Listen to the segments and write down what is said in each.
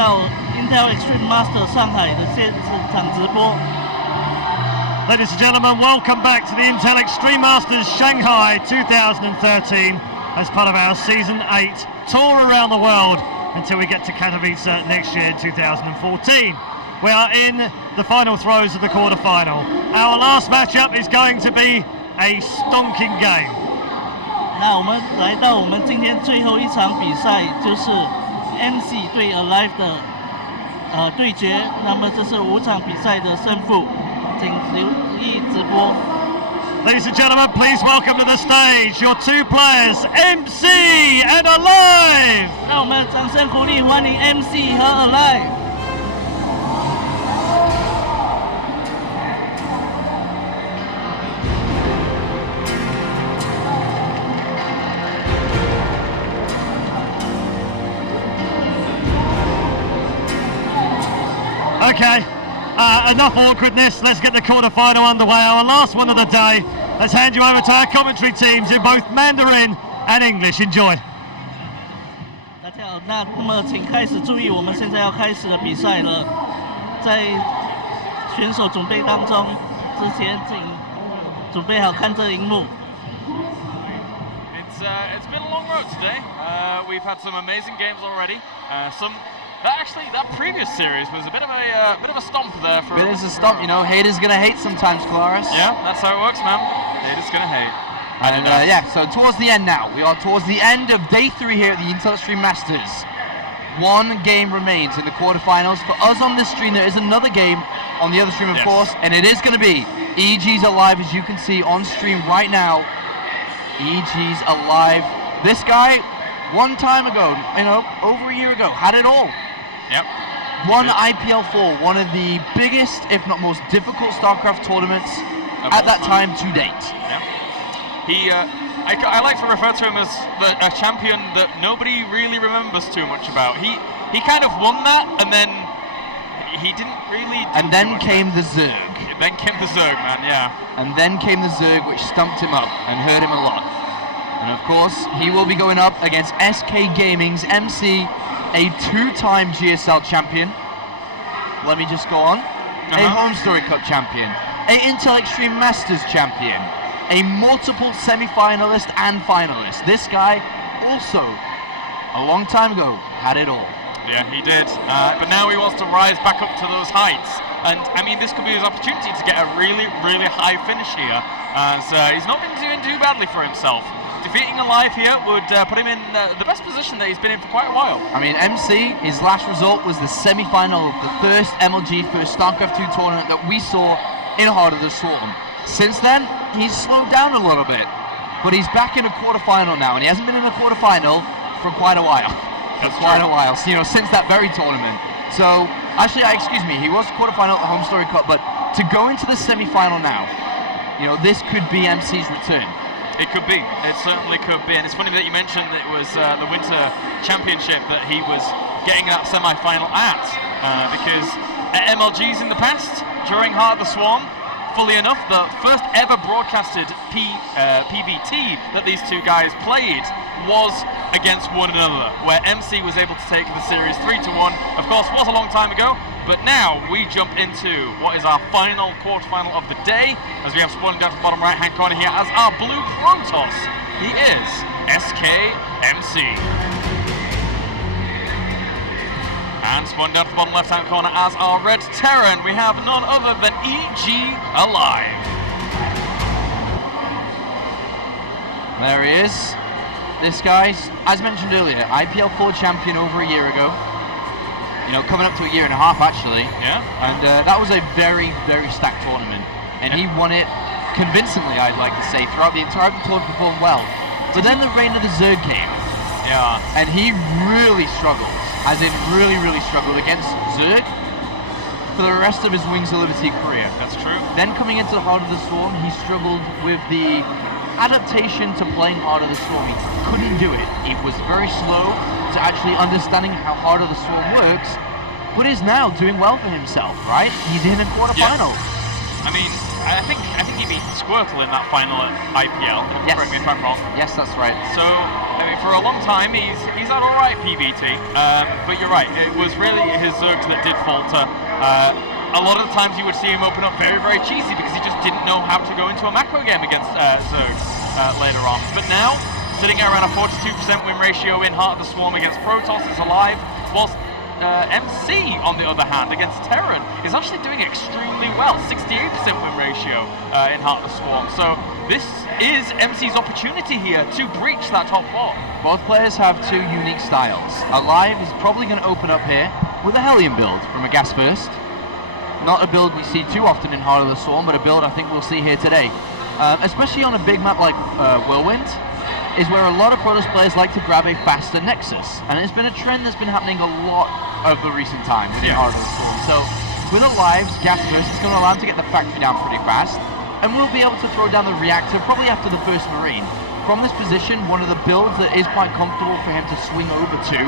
到 Intel Extreme Master 上海的现场直播。Ladies and gentlemen, welcome back to the Intel Extreme Masters Shanghai 2013 as part of our Season 8 tour around the world until we get to Katowice next year in 2014. We are in the final throes of the quarterfinal. Our last matchup is going to be a stonking game. 那我们来到我们今天最后一场比赛，就是 MC 对 aLive 的对决。那么这是5场比赛的胜负，请留意直播。Ladies and gentlemen, please welcome to the stage your two players, MC and aLive. 让我们掌声鼓励欢迎 MC 和 aLive。Okay, enough awkwardness. Let's get the quarterfinal underway. Our last one of the day. Let's hand you over to our commentary teams in both Mandarin and English. Enjoy. 大家好，那么请开始注意，我们现在要开始的比赛了。在选手准备当中之前，请准备好看这荧幕。It's been a long road today. We've had some amazing games already. That previous series was a bit of a stomp there for. It is a stomp, you know. Haters gonna hate sometimes, Claris. Yeah, that's how it works, man. Haters gonna hate. And yeah, so towards the end now. We are towards the end of day 3 here at the Intel Extreme Masters. 1 game remains in the quarterfinals. For us on this stream, there is another game on the other stream, of course, and it is gonna be EG's aLive, as you can see on stream right now. EG's aLive. This guy, one time ago, you know, over a year ago, had it all. Yep. Won IPL 4, one of the biggest, if not most difficult StarCraft tournaments at that time to date. Yep. I like to refer to him as a champion that nobody really remembers too much about. He kind of won that, and then he didn't really do And then much came the Zerg. Then came the Zerg, man, yeah. And then came the Zerg, which stumped him up and hurt him a lot. And of course, he will be going up against SK Gaming's MC, a 2-time GSL champion. Let me just go on. A Home Story Cup champion, a Intel Extreme Masters champion, a multiple semi-finalist and finalist. This guy also, a long time ago, had it all. Yeah, he did. But now he wants to rise back up to those heights. And I mean, this could be his opportunity to get a really, really high finish here, as he's not been doing too badly for himself. Defeating aLive here would put him in the best position that he's been in for quite a while. I mean, MC, his last result was the semi-final of the first MLG, first StarCraft 2 tournament that we saw in Heart of the Swarm. Since then, he's slowed down a little bit, but he's back in a quarterfinal now, and he hasn't been in a quarterfinal for quite a while. So, you know, since that very tournament. So, actually, excuse me, he was quarterfinal at the Home Story Cup, but to go into the semi-final now, you know, this could be MC's return. It could be. It certainly could be. And it's funny that you mentioned it was the Winter Championship that he was getting that semi-final at, because at MLGs in the past, during Heart of the Swarm, fully enough, the first ever broadcasted PVT that these two guys played was against one another, where MC was able to take the series 3-1. Of course, was a long time ago, but now we jump into what is our final quarterfinal of the day, as we have spawning down to the bottom right-hand corner here as our blue Protoss. He is SKMC. And spawning down to the bottom left-hand corner as our red Terran, we have none other than EG aLive. There he is. This guy, as mentioned earlier, IPL 4 champion over a year ago. You know, coming up to a year and a half actually. Yeah. And that was a very, very stacked tournament. And he won it convincingly, I'd like to say. Throughout the entire tournament, performed well. But then the reign of the Zerg came. Yeah. And he really struggled. As in really, really struggled against Zerg for the rest of his Wings of Liberty career. That's true. Then coming into the Heart of the Swarm, he struggled with the adaptation to playing Heart of the Swarm. He couldn't do it. He was very slow to actually understanding how Heart of the Swarm works, but is now doing well for himself, right? He's in a quarterfinal. Yeah. I mean, I think he beat Squirtle in that final at IPL. Yes. Correct me if I'm wrong. Yes, that's right. So, I mean, for a long time, he's had all right PVT, but you're right, it was really his Zergs that did falter. A lot of the times you would see him open up very, very cheesy because he just didn't know how to go into a macro game against Zergs later on. But now, sitting at around a 42% win ratio in Heart of the Swarm against Protoss is aLive, whilst MC, on the other hand, against Terran, is actually doing extremely well. 68% win ratio in Heart of the Swarm. So this is MC's opportunity here to breach that top 4. Both players have two unique styles. aLive is probably going to open up here with a Hellion build from a gas first. Not a build we see too often in Heart of the Swarm, but a build I think we'll see here today. Especially on a big map like Whirlwind, is where a lot of Protoss players like to grab a faster Nexus. And it's been a trend that's been happening a lot over the recent time within Heart of the Swarm. So with aLive's gas burst, it's going to allow him to get the factory down pretty fast. And we'll be able to throw down the reactor probably after the first Marine. From this position, one of the builds that is quite comfortable for him to swing over to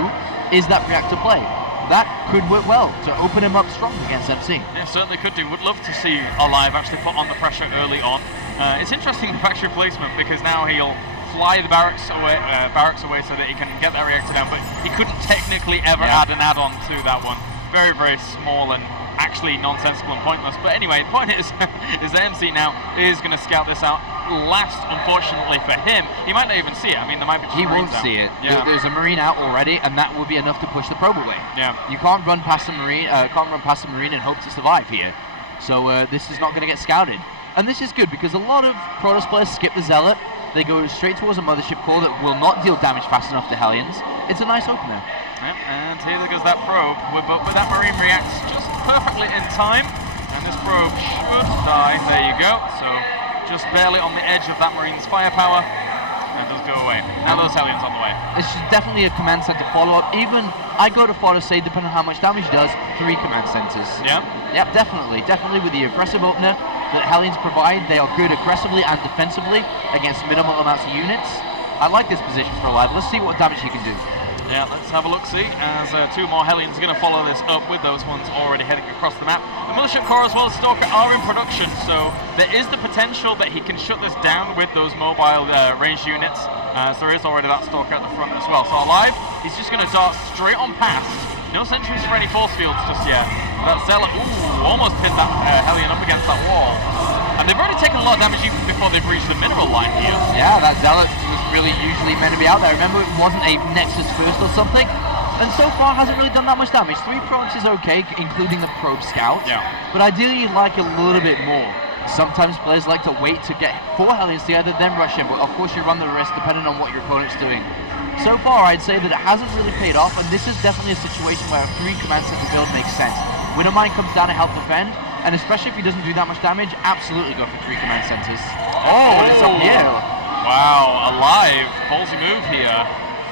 is that reactor play. That could work well to open him up strong against MC. Yeah, certainly could do. Would love to see aLive actually put on the pressure early on. It's interesting, the factory placement, because now he'll fly the barracks away so that he can get that reactor down, but he couldn't technically ever add an add-on to that one. Very, very small and actually nonsensical and pointless. But anyway, the point is that MC now is going to scout this out. Last, unfortunately for him, he might not even see it. I mean, there might be he won't see it. Yeah. There's a Marine out already, and that will be enough to push the probe away. Yeah. You can't run past a Marine. And hope to survive here. So this is not going to get scouted, and this is good because a lot of Protoss players skip the Zealot. They go straight towards a mothership core that will not deal damage fast enough to Hellions. It's a nice opener. Yep, and here goes that probe. But that Marine reacts just perfectly in time, and this probe should die. There you go. So just barely on the edge of that Marine's firepower. That does go away. Now those Hellions on the way. This is definitely a command center follow-up. Even I go to far to say, depending on how much damage he does, 3 command centers. Yeah. Yep, definitely. Definitely with the aggressive opener that Hellions provide. They are good aggressively and defensively against minimal amounts of units. I like this position for aLive. Let's see what damage he can do. Yeah, let's have a look-see as 2 more Hellions are going to follow this up with those ones already heading across the map. The Mothership Core as well as Stalker are in production, so there is the potential that he can shut this down with those mobile ranged units. So there is already that Stalker at the front as well. So aLive, he's just going to dart straight on past. No sentries for any force fields just yet. That Zealot, almost pinned that Hellion up against that wall. And they've already taken a lot of damage even before they've reached the mineral line here. Yeah, that Zealot was really usually meant to be out there. Remember, it wasn't a Nexus first or something. And so far hasn't really done that much damage. 3 probes is okay, including the probe scout. Yeah. But ideally you'd like a little bit more. Sometimes players like to wait to get 4 Hellions together, then rush in. But of course you run the risk depending on what your opponent's doing. So far I'd say that it hasn't really paid off, and this is definitely a situation where a 3 command center build makes sense. Widowmine comes down to help defend, and especially if he doesn't do that much damage, absolutely go for 3 command centers. Oh, and it's up here. Wow, aLive, ballsy move here.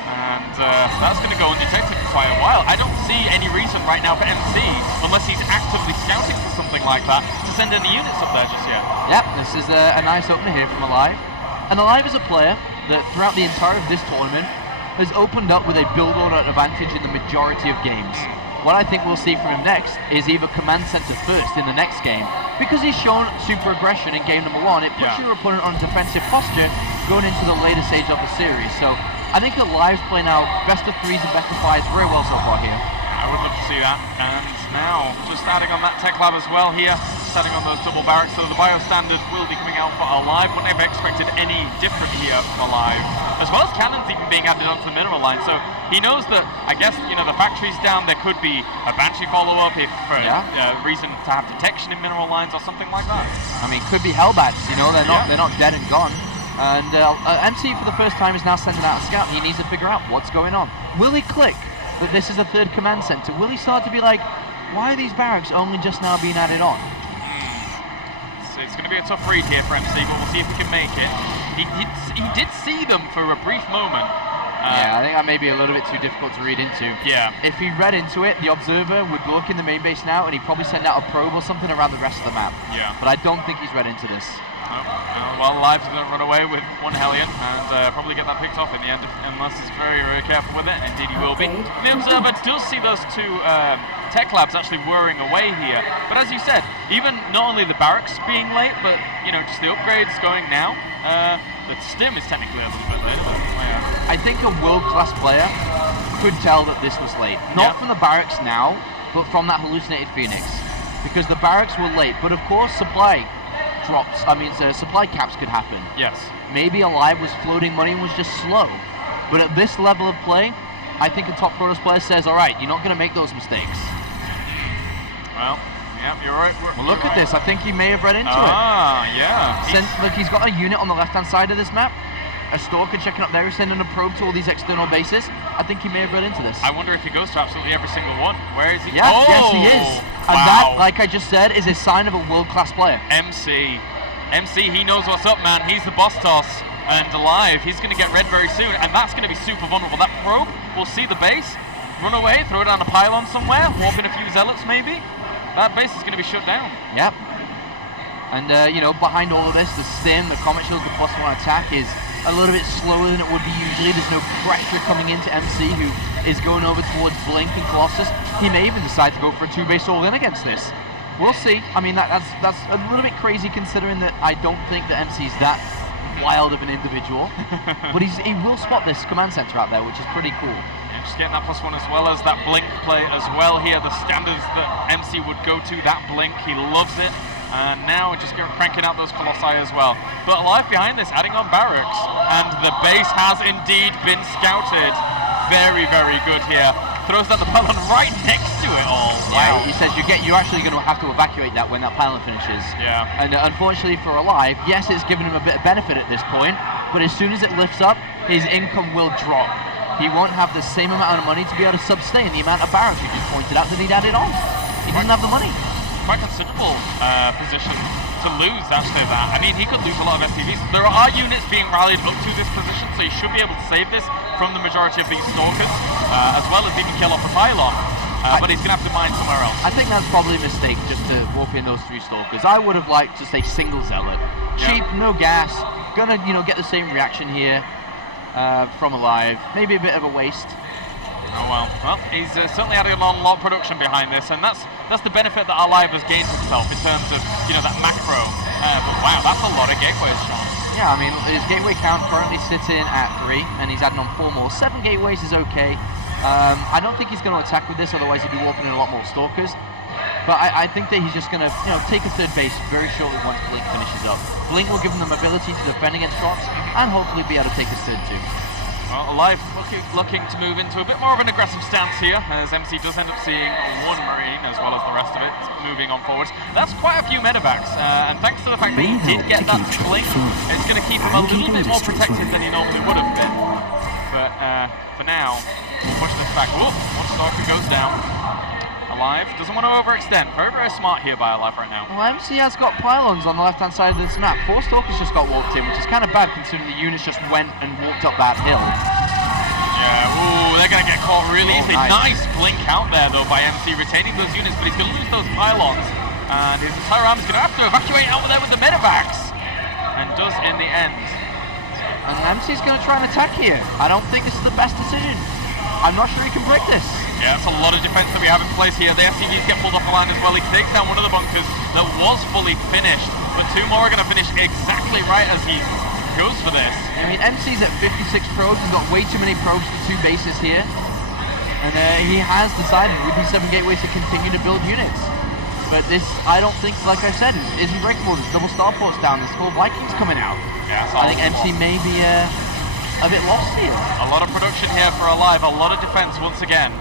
And that's going to go undetected for quite a while. I don't see any reason right now for MC, unless he's actively scouting for something like that, to send any units up there just yet. Yep, this is a nice opener here from aLive. And aLive is a player that throughout the entirety of this tournament has opened up with a build order advantage in the majority of games. What I think we'll see from him next is either command center first in the next game, because he's shown super aggression in game number 1. It puts your opponent on defensive posture going into the later stage of the series. So I think aLive's playing out best of 3s and best of 5s very well so far here. I would love to see that. And now just adding on that tech lab as well here, starting on those double barracks, so the bio standard will be coming out for aLive. Wouldn't have expected any different here from aLive, as well as cannons even being added onto the mineral line. So he knows that, I guess, you know, the factory's down, there could be a Banshee follow-up if for reason to have detection in mineral lines or something like that. I mean, could be Hellbats, you know, they're not dead and gone. And MC for the first time is now sending out a scout. He needs to figure out what's going on. Will he click that this is a 3rd command center? Will he start to be like, why are these barracks only just now being added on? So it's going to be a tough read here for MC, but we'll see if we can make it. He did see them for a brief moment. Yeah, I think that may be a little bit too difficult to read into. Yeah. If he read into it, the observer would look in the main base now, and he'd probably send out a probe or something around the rest of the map. Yeah. But I don't think he's read into this. Well, aLive's going to run away with 1 Hellion and probably get that picked off in the end, unless he's very, very careful with it, and indeed he will be. The observer does see those 2 tech labs actually whirring away here, but as you said, even not only the barracks being late, but you know, just the upgrades going now. The stim is technically a little bit later, but I think a world-class player could tell that this was late. Not from the barracks now, but from that hallucinated Phoenix. Because the barracks were late, but of course supply drops, supply caps could happen. Yes. Maybe aLive was floating money and was just slow. But at this level of play, I think a top Protoss player says, all right, you're not going to make those mistakes. Well, yeah, you're right. Well, look at this. I think he may have read into it. Ah, yeah. Look, he's got a unit on the left-hand side of this map. A Stalker checking up there, sending a probe to all these external bases. I think he may have read into this. I wonder if he goes to absolutely every single one. Where is he? Yeah, yes, he is. And that, like I just said, is a sign of a world-class player. MC, he knows what's up, man. He's the boss toss. And aLive, he's going to get red very soon, and that's going to be super vulnerable. That probe will see the base, run away, throw it down a pylon somewhere, warp in a few zealots maybe. That base is going to be shut down. Yep. And, you know, behind all of this, the stim, the comet shields, the +1 attack is a little bit slower than it would be usually. There's no pressure coming into MC, who is going over towards Blink and Colossus. He may even decide to go for a 2-base all-in against this. We'll see. I mean, that's a little bit crazy considering that I don't think that MC's that wild of an individual. But he will spot this command center out there, which is pretty cool. Yeah, just getting that +1 as well as that Blink play as well here. The standards that MC would go to, that Blink, he loves it. And now just cranking out those Colossi as well. But aLive behind this, adding on barracks. And the base has indeed been scouted. Very, very good here. Throws down the pylon right next to it all. Wow. Yeah, he says you're actually going to have to evacuate that when that pylon finishes. Yeah. And unfortunately for aLive, yes, it's given him a bit of benefit at this point, but as soon as it lifts up, his income will drop. He won't have the same amount of money to be able to sustain the amount of barracks we just pointed out that he'd added on. He doesn't have the money. Quite considerable position to lose after that. I mean, he could lose a lot of SCVs. There are units being rallied up to this position, so he should be able to save this from the majority of these Stalkers, as well as even kill off the pylon. But he's going to have to mine somewhere else. I think that's probably a mistake, just to walk in those 3 Stalkers. I would have liked just a single Zealot. Cheap, no gas, gonna, you know, get the same reaction here from aLive. Maybe a bit of a waste. Oh well. Well, he's certainly adding on a lot of production behind this, and that's the benefit that aLive has gained himself in terms of, you know, that macro. But wow, that's a lot of gateways, Sean. Yeah, I mean, his gateway count currently sits in at 3, and he's adding on 4 more. 7 gateways is okay. I don't think he's going to attack with this, otherwise he'd be walking in a lot more Stalkers. But I think that he's just going to, you know, take a 3rd base very shortly once Blink finishes up. Blink will give him the mobility to defend against shots, and hopefully be able to take a 3rd too. Well, aLive looking to move into a bit more of an aggressive stance here, as MC does end up seeing 1 Marine as well as the rest of it moving on forwards. That's quite a few medevacs, and thanks to the fact that he did get that Blink, it's going to keep him a little bit more protected than he normally would have been. But for now, we'll push this back. Whoop, one Stalker goes down. aLive doesn't want to overextend. Very, very smart here by aLive right now. Well, MC has got pylons on the left-hand side of this map. 4 Stalkers just got walked in, which is kind of bad considering the units just went and walked up that hill. Yeah, ooh, they're going to get caught really easily. Nice. Nice Blink out there, though, by MC, retaining those units, but he's going to lose those pylons. And his entire army's going to have to evacuate out there with the medevacs. And does in the end. And MC's going to try and attack here. I don't think this is the best decision. I'm not sure he can break this. Yeah, it's a lot of defense that we have in place here. The SCVs get pulled off the line as well. He takes down one of the bunkers that was fully finished, but 2 more are going to finish exactly right as he goes for this. I mean, MC's at 56 probes. He's got way too many probes for 2 bases here. And he has decided with these 7 gateways to continue to build units. But this, I don't think, like I said, isn't breakable. There's double starports down. There's 4 Vikings coming out. Yeah, I think MC may be a bit lost here. A lot of production here for aLive. A lot of defense once again.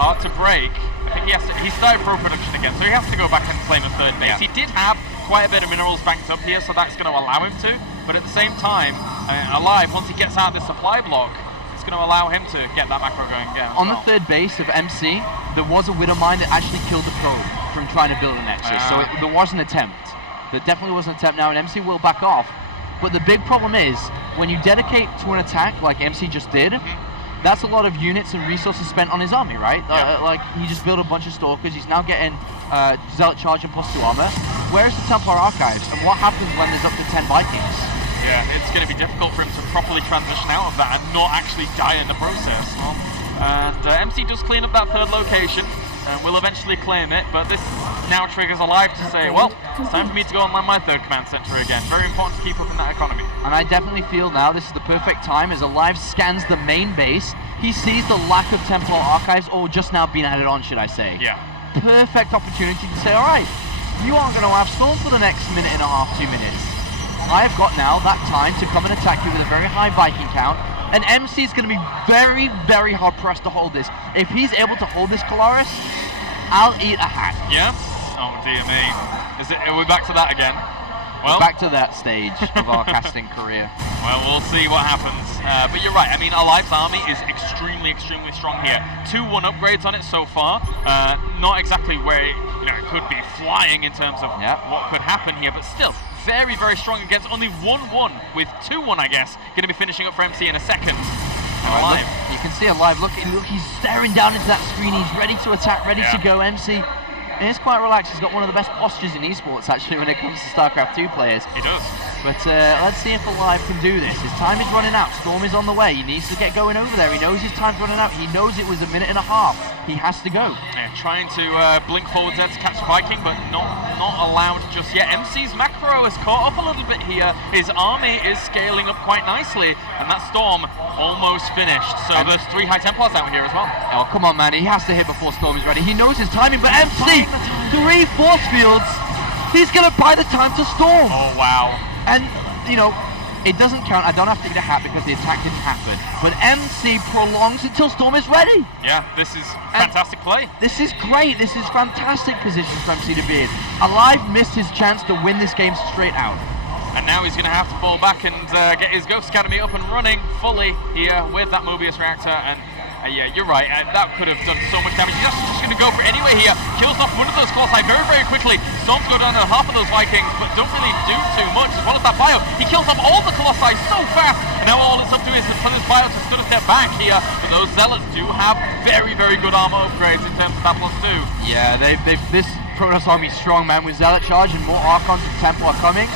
Hard to break. I think he started pro production again, so he has to go back and claim a 3rd base. Yeah. He did have quite a bit of minerals banked up here, so that's going to allow him to. But at the same time, aLive, once he gets out of the supply block, it's going to allow him to get that macro going again. On the 3rd base of MC, there was a Widow Mine that actually killed the probe from trying to build a Nexus. So there was an attempt. There definitely was an attempt now, and MC will back off. But the big problem is, when you dedicate to an attack like MC just did, that's a lot of units and resources spent on his army, right? Yeah. Like, he just built a bunch of Stalkers. He's now getting Zealot Charge and +2 armor. Where's the Templar Archives? And what happens when there's up to 10 Vikings? Yeah, it's going to be difficult for him to properly transition out of that and not actually die in the process. Well, and MC does clean up that 3rd location. and will eventually claim it, but this now triggers aLive to say, well, it's time for me to go and land my third command center again. Very important to keep up in that economy. And I definitely feel now this is the perfect time as aLive scans the main base. He sees the lack of Templar archives, or just now being added on, should I say. Yeah. Perfect opportunity to say, all right, you aren't going to have Storm for the next minute and a half, 2 minutes. I've got now that time to come and attack you with a very high Viking count, and MC is going to be very, very hard pressed to hold this. If he's able to hold this, Kolaris, I'll eat a hat. Yeah? Oh dear me. Are we back to that again? Well, back to that stage of our casting career. Well, we'll see what happens. But you're right. I mean, aLive's army is extremely, extremely strong here. 2-1 upgrades on it so far. Not exactly where it could be flying in terms of what could happen here, but still very, very strong against only 1-1 with 2-1, I guess. Going to be finishing up for MC in a second. Right, you can see aLive. Look, he's staring down into that screen. He's ready to attack, ready to go. MC. And he's quite relaxed. He's got one of the best postures in esports, actually, when it comes to StarCraft 2 players. He does. But let's see if aLive can do this. His time is running out. Storm is on the way. He needs to get going over there. He knows his time's running out. He knows it was a minute and a half. He has to go. Yeah, trying to blink forward there to catch Viking, but not allowed just yet. MC's macro has caught up a little bit here. His army is scaling up quite nicely, and that Storm almost finished. So there's 3 High Templars out here as well. Oh, come on, man. He has to hit before Storm is ready. He knows his timing, but MC, 3 force fields. He's going to buy the time to Storm. Oh, wow. And, it doesn't count. I don't have to get a hat because the attack didn't happen. But MC prolongs until Storm is ready. Yeah, this is fantastic play. This is great. This is fantastic position for MC to be in. aLive missed his chance to win this game straight out. And now he's going to have to fall back and get his Ghost Academy up and running fully here with that Mobius reactor. And yeah, you're right. That could have done so much damage. He's just going to go for it anyway here. Kills off one of those Colossi very, very quickly. Storms go down to half of those Vikings, but don't really do too much. As well as that bio, he kills off all the Colossi so fast. And now all it's up to is for this bio to sort of step back here. But those Zealots do have very, very good armor upgrades in terms of that +2. Yeah, this Protoss army is strong, man. With Zealot charge and more Archons and Templar coming,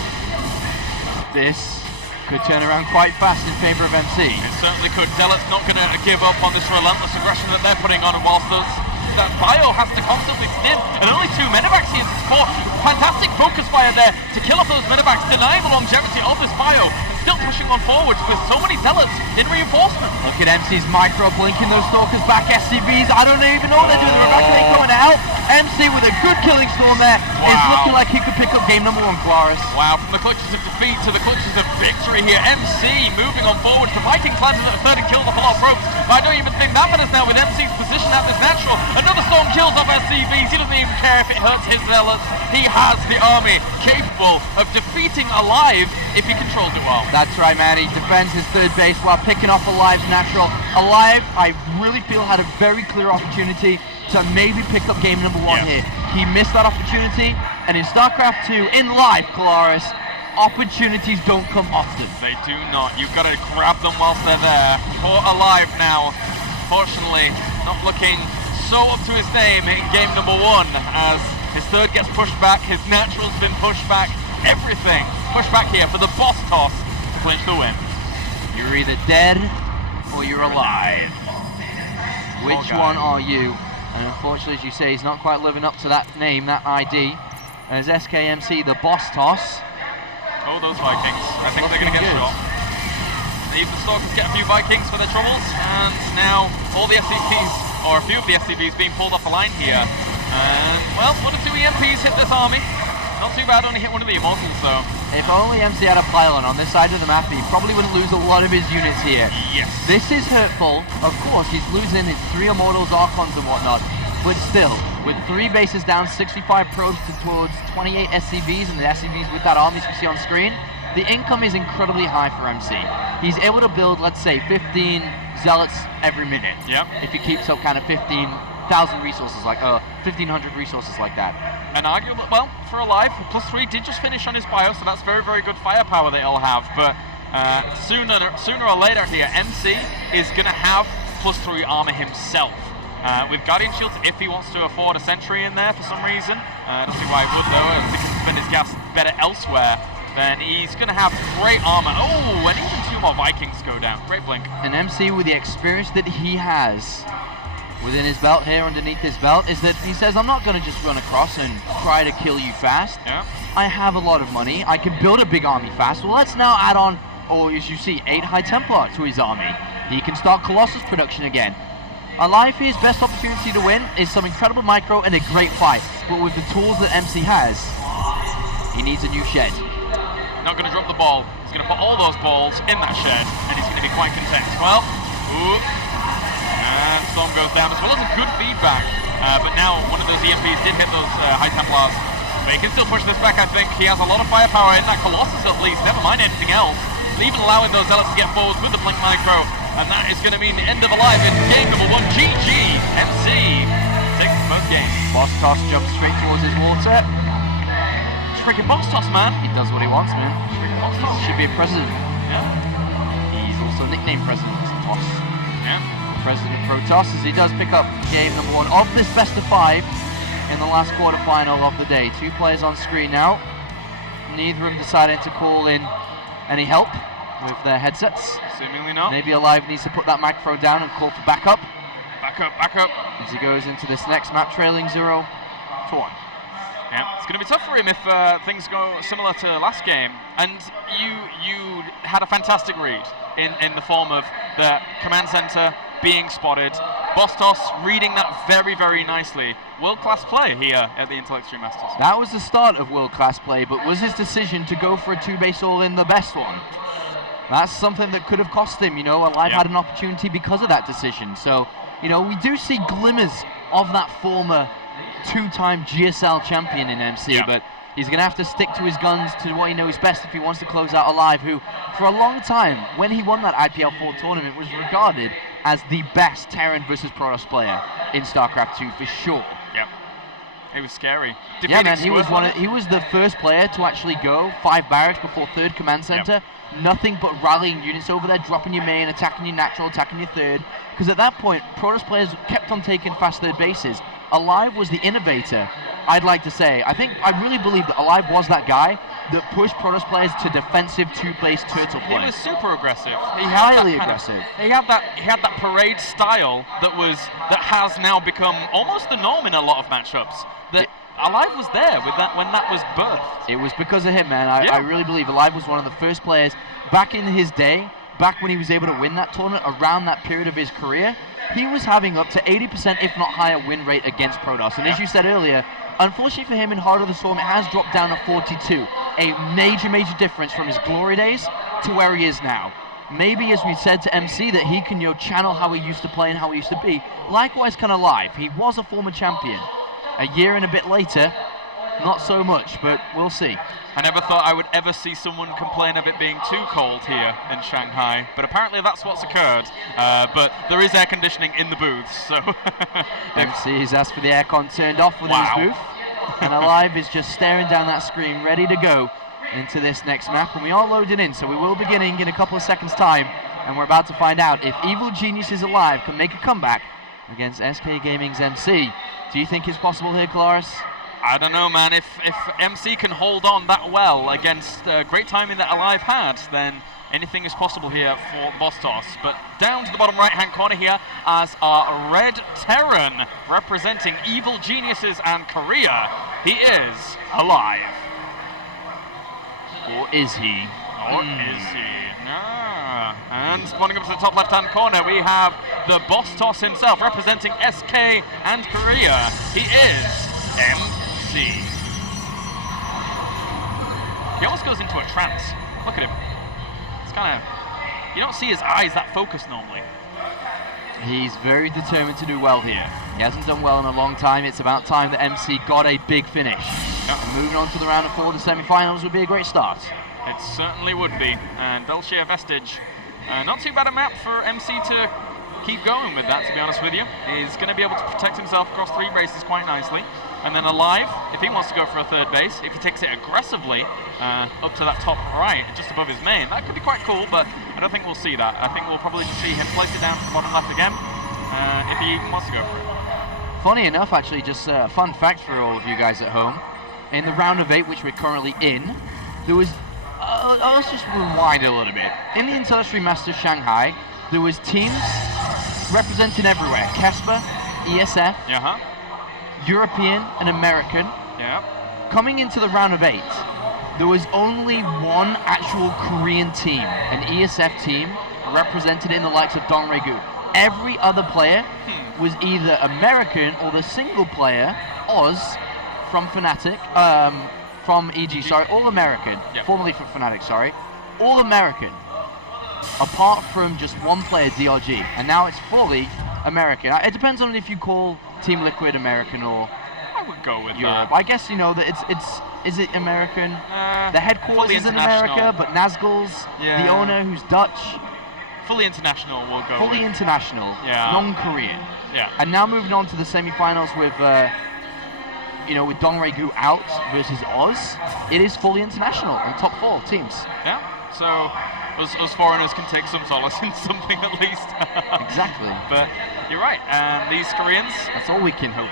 this could turn around quite fast in favor of MC. It certainly could. Zealot's not going to give up on this relentless aggression that they're putting on, whilst that bio has to constantly stim, and only 2 medevacs here to support. Fantastic focus fire there to kill off those medevacs, denying the longevity of this bio, and still pushing on forwards with so many Zealots in reinforcement. Look at MC's micro blinking those Stalkers back. SCVs, I don't even know what they're doing. Rebecca ain't going to help. MC with a good killing Storm there is looking like he could pick up game number 1, Claris. Wow, from the clutches of defeat to the clutches of victory here. MC moving on forward. The Vikings landed at a third and killed off a lot of ropes, but I don't even think that matters now with MC's position at this natural. Another Storm kills off SCVs. He doesn't even care if it hurts his Zealots. He has the army capable of defeating aLive if he controls it well. That's right, man. He defends his third base while picking off aLive's natural. aLive, I really feel, had a very clear opportunity to maybe pick up game number 1 here. He missed that opportunity, and in StarCraft 2, in life, Kolaris, opportunities don't come often. They do not. You've got to grab them whilst they're there. Poor aLive now, fortunately, not looking so up to his name in game number 1, as his third gets pushed back, his natural's been pushed back, everything pushed back here for the boss toss to clinch the win. You're either dead or you're alive. Which one are you? And unfortunately, as you say, he's not quite living up to that name, that ID. As SKMC, the boss toss. Oh, those Vikings. I think they're going to get shot. Even the Stalkers get a few Vikings for their troubles, and now all the SCVs, or a few of the SCVs, being pulled off the line here. And, well, 1 or 2 EMPs hit this army. Not too bad, only hit one of the Immortals, though. If only MC had a pylon on this side of the map, he probably wouldn't lose a lot of his units here. Yes. This is hurtful. Of course, he's losing his 3 Immortals, Archons and whatnot. But still, with 3 bases down, 65 probes towards 28 SCVs, and the SCVs with that army as you see on screen, the income is incredibly high for MC. He's able to build, let's say, 15 Zealots every minute. Yep. If he keeps up kind of 15,000 resources, like 1,500 resources like that. And arguably, well, for aLive, +3 did just finish on his bio, so that's very, very good firepower they all have. But sooner or later here, MC is going to have +3 armor himself. With Guardian Shields, if he wants to afford a sentry in there for some reason, I don't see why he would though, if he can spend his gas better elsewhere, then he's going to have great armor. Oh, and even 2 more Vikings go down. Great blink. And MC, with the experience that he has, within his belt here, underneath his belt, is that he says, I'm not going to just run across and try to kill you fast. Yeah. I have a lot of money. I can build a big army fast. Well, let's now add on, or as you see, 8 High Templar to his army. He can start Colossus production again. aLive, his best opportunity to win is some incredible micro and a great fight. But with the tools that MC has, he needs a new shed. Not going to drop the ball. He's going to put all those balls in that shed, and he's going to be quite content. Well, ooh, and Storm goes down as well as a good feedback. But now one of those EMPs did hit those High Templars. But he can still push this back, I think. He has a lot of firepower in that Colossus at least, never mind anything else. Even allowing those Zealots to get forwards with the Blink Micro. And that is going to mean the end of aLive in game number 1. GG, MC takes most games. Boss Toss jumps straight towards his water. Freaking Boss Toss, man. He does what he wants, man. Freaking Boss Toss. Should be a president. Yeah. He's also nicknamed President Toss. Yeah. President Protoss, as he does pick up game number 1 of this best of 5 in the last quarterfinal of the day. 2 players on screen now. Neither of them deciding to call in any help with their headsets. Seemingly not. Maybe aLive needs to put that microphone down and call for backup. Back up, back up. As he goes into this next map, trailing 0-1. Yeah, it's going to be tough for him if things go similar to last game. And you had a fantastic read in the form of the command center being spotted. Boss Toss reading that very, very nicely. World-class play here at the Intel Extreme Masters. That was the start of world-class play, but was his decision to go for a 2-base all-in the best one? That's something that could have cost him, you know. aLive had an opportunity because of that decision. So, you know, we do see glimmers of that former 2-time GSL champion in MC, but he's going to have to stick to his guns, to what he knows best if he wants to close out aLive, who, for a long time, when he won that IPL 4 tournament, was regarded as the best Terran versus Protoss player in StarCraft 2 for sure. Yep. It was scary. Yeah, man, he was the first player to actually go 5 barracks before 3rd command center. Nothing but rallying units over there, dropping your main, attacking your natural, attacking your 3rd. Because at that point, Protoss players kept on taking fast 3rd bases. aLive was the innovator, I'd like to say. I really believe that aLive was that guy that pushed Protoss players to defensive 2-base turtle play. He was super aggressive. He had highly aggressive. He had that parade style that has now become almost the norm in a lot of matchups. That aLive was there with that when that was birthed. It was because of him, man. I really believe aLive was one of the first players back in his day, back when he was able to win that tournament around that period of his career. He was having up to 80%, if not higher, win rate against Protoss. And as you said earlier, unfortunately for him in Heart of the Storm, it has dropped down to 42. A major, major difference from his glory days to where he is now. Maybe, as we said to MC, that he can channel how he used to play and how he used to be. Likewise, kind of aLive. He was a former champion. A year and a bit later, not so much, but we'll see. I never thought I would ever see someone complain of it being too cold here in Shanghai, but apparently that's what's occurred. But there is air conditioning in the booths, so... MC has asked for the aircon turned off within his booth, and aLive is just staring down that screen, ready to go into this next map, and we are loading in, so we will be beginning in a couple of seconds' time, and we're about to find out if Evil Geniuses aLive can make a comeback against SK Gaming's MC. Do you think it's possible here, Colaris? I don't know, man. If MC can hold on that well against great timing that aLive had, then anything is possible here for the Boss Toss. But down to the bottom right-hand corner here as our Red Terran representing Evil Geniuses and Korea, he is aLive. Or is he? Or is he? Nah. And spawning up to the top left-hand corner, we have the Boss Toss himself representing SK and Korea. He is MC. He almost goes into a trance. Look at him. It's kind of... You don't see his eyes that focused normally. He's very determined to do well here. He hasn't done well in a long time. It's about time that MC got a big finish. Yep. And moving on to the round of 4, the semi-finals would be a great start. It certainly would be. And they'll share Vestige. Not too bad a map for MC to keep going with that, to be honest with you. He's going to be able to protect himself across 3 bases quite nicely. And then aLive, if he wants to go for a 3rd base, if he takes it aggressively up to that top right, just above his main, that could be quite cool, but I don't think we'll see that. I think we'll probably just see him place it down to the bottom left again, if he wants to go for it. Funny enough, actually, just a fun fact for all of you guys at home. In the round of 8, which we're currently in, there was... let's just rewind a little bit. In the Intel Extreme Masters Shanghai, there was teams representing everywhere. Kesper, ESF, Uh-huh. European, and American. Yeah. Coming into the round of 8, there was only one actual Korean team, an ESF team, represented in the likes of Dong Regu. Every other player was either American or the single player, Oz, from Fnatic, from EG, sorry, all American, formerly from Fnatic, sorry, all American, apart from just one player, DRG, and now it's fully American. It depends on if you call Team Liquid American or I would go with Europe. that. I guess you know that is it American? The headquarters is in international. America, but Nazgul's the owner, who's Dutch. Fully international, we'll go Fully with. international, non-Korean. Yeah. And now moving on to the semi-finals with, with Dong Regu out versus Oz, it is fully international and top 4 teams. Yeah. So us foreigners can take some solace in something at least. Exactly. But you're right. And these Koreans, that's all we can hope.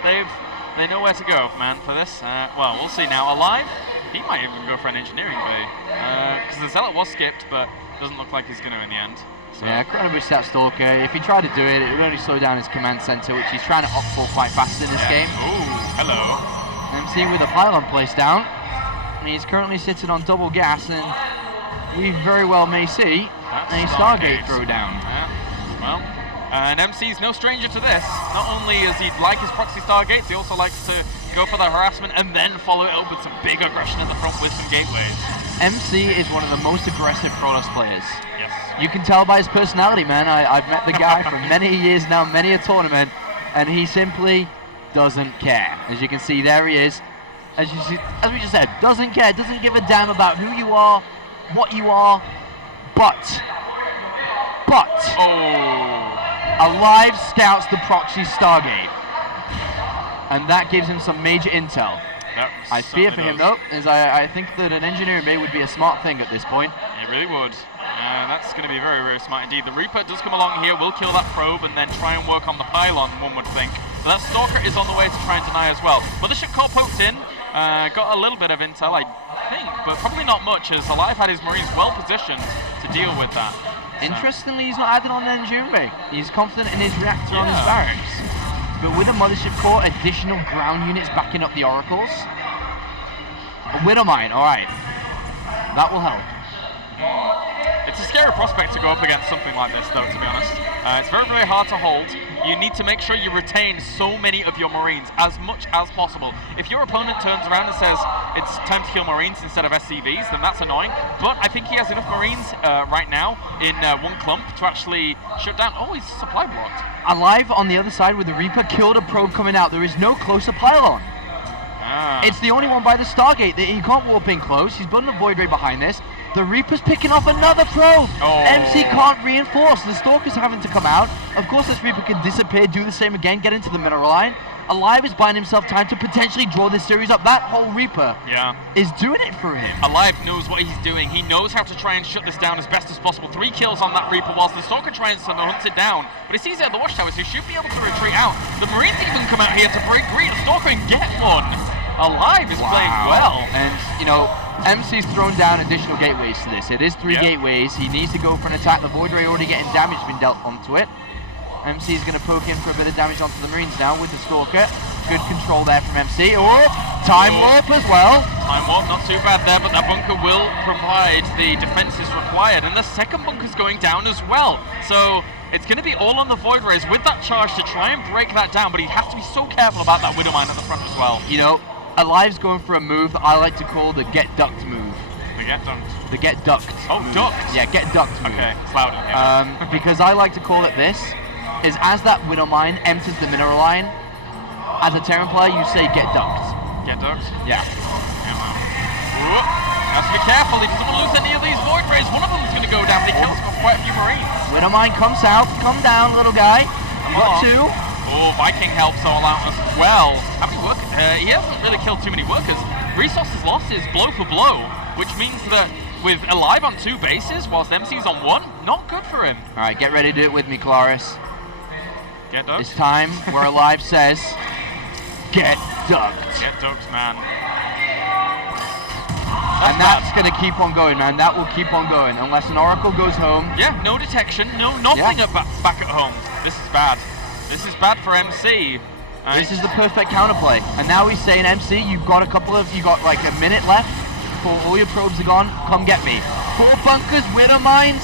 they know where to go, man, for this. Well, we'll see now. aLive, he might even go for an engineering bay. Because the Zealot was skipped, but doesn't look like he's going to in the end. So. Yeah, Chronobush that Stalker. If he tried to do it, it would only slow down his command center, which he's trying to opt for quite fast in this game. Ooh, hello. MC with a pylon placed down. And he's currently sitting on double gas, and we very well may see a Stargate throwdown. Yeah. Well, and MC's no stranger to this. Not only does he like his proxy Stargates, he also likes to go for the harassment and then follow it up with some big aggression at the front with some gateways. MC is one of the most aggressive Protoss players. Yes. You can tell by his personality, man. I've met the guy for many years now, many a tournament, and he simply doesn't care. As you can see, there he is. As we just said, doesn't care, doesn't give a damn about who you are, what you are, but aLive scouts the proxy Stargate, and that gives him some major intel. I fear for him though, as I think that an engineering bay would be a smart thing at this point. It really would. That's going to be very, very smart indeed. The Reaper does come along here, will kill that probe and then try and work on the pylon, one would think. But that Stalker is on the way to try and deny as well. Mothership core poked in, got a little bit of intel, I think, but probably not much, as aLive had his Marines well positioned to deal with that. Interestingly, he's not adding on an engineering bay. He's confident in his reactor on his barracks. But with a Mothership core, additional ground units backing up the Oracles. A Widowmine, alright. That will help. It's a scary prospect to go up against something like this, though, to be honest. It's very, very hard to hold. You need to make sure you retain so many of your Marines as much as possible. If your opponent turns around and says it's time to kill Marines instead of SCVs, then that's annoying. But I think he has enough Marines right now in one clump to actually shut down. Oh, he's supply blocked. aLive on the other side with the Reaper killed a probe coming out. There is no closer pylon. It's the only one by the Stargate that he can't warp in close. He's building a Void Ray behind this. The Reaper's picking off another probe. MC can't reinforce. The Stalker's having to come out. Of course, this Reaper can disappear, do the same again, get into the mineral line. aLive is buying himself time to potentially draw this series up. That whole Reaper is doing it for him. aLive knows what he's doing. He knows how to try and shut this down as best as possible. 3 kills on that Reaper whilst the Stalker tries to hunt it down. But he sees it at the watchtowers, so he should be able to retreat out. The Marines even come out here to break free. The Stalker can get one. aLive is playing well. And, you know, MC's thrown down additional gateways to this. It is 3 gateways. He needs to go for an attack. The Void Ray already getting damage been dealt onto it. MC is going to poke in for a bit of damage onto the Marines now with the Stalker. Good control there from MC. Oh, time warp as well. Time warp, not too bad there, but that bunker will provide the defenses required. And the second bunker's going down as well. So it's going to be all on the Void Rays with that charge to try and break that down. But he has to be so careful about that Widowmine at the front as well. You know, aLive's going for a move that I like to call the get ducked move. The get ducked? The get ducked. Oh, move. ducked? Yeah, get ducked move. Okay, it's louder. Yeah. Because I like to call it this, is as that Widowmine enters the mineral line, as a Terran player, you say get ducked. Get ducked? Yeah. Whoop. Has to be careful, he doesn't want to lose any of these Void Rays. One of them is going to go down, but he kills quite a few Marines. Widowmine, come south, come down, little guy. You got 2. Oh, Viking helps all out as well. How many workers? He hasn't really killed too many workers. Resources lost is blow for blow, which means that with aLive on 2 bases, whilst MC's on 1, not good for him. All right, get ready to do it with me, Claris. Get ducked? It's time where aLive says, get ducked. Get ducked, man. And that's going to keep on going, man. That will keep on going unless an Oracle goes home. Yeah, no detection, nothing back at home. This is bad. This is bad for MC. This is the perfect counterplay. And now he's saying, MC, you got like a minute left before all your probes are gone. Come get me. 4 bunkers, Widow Mines,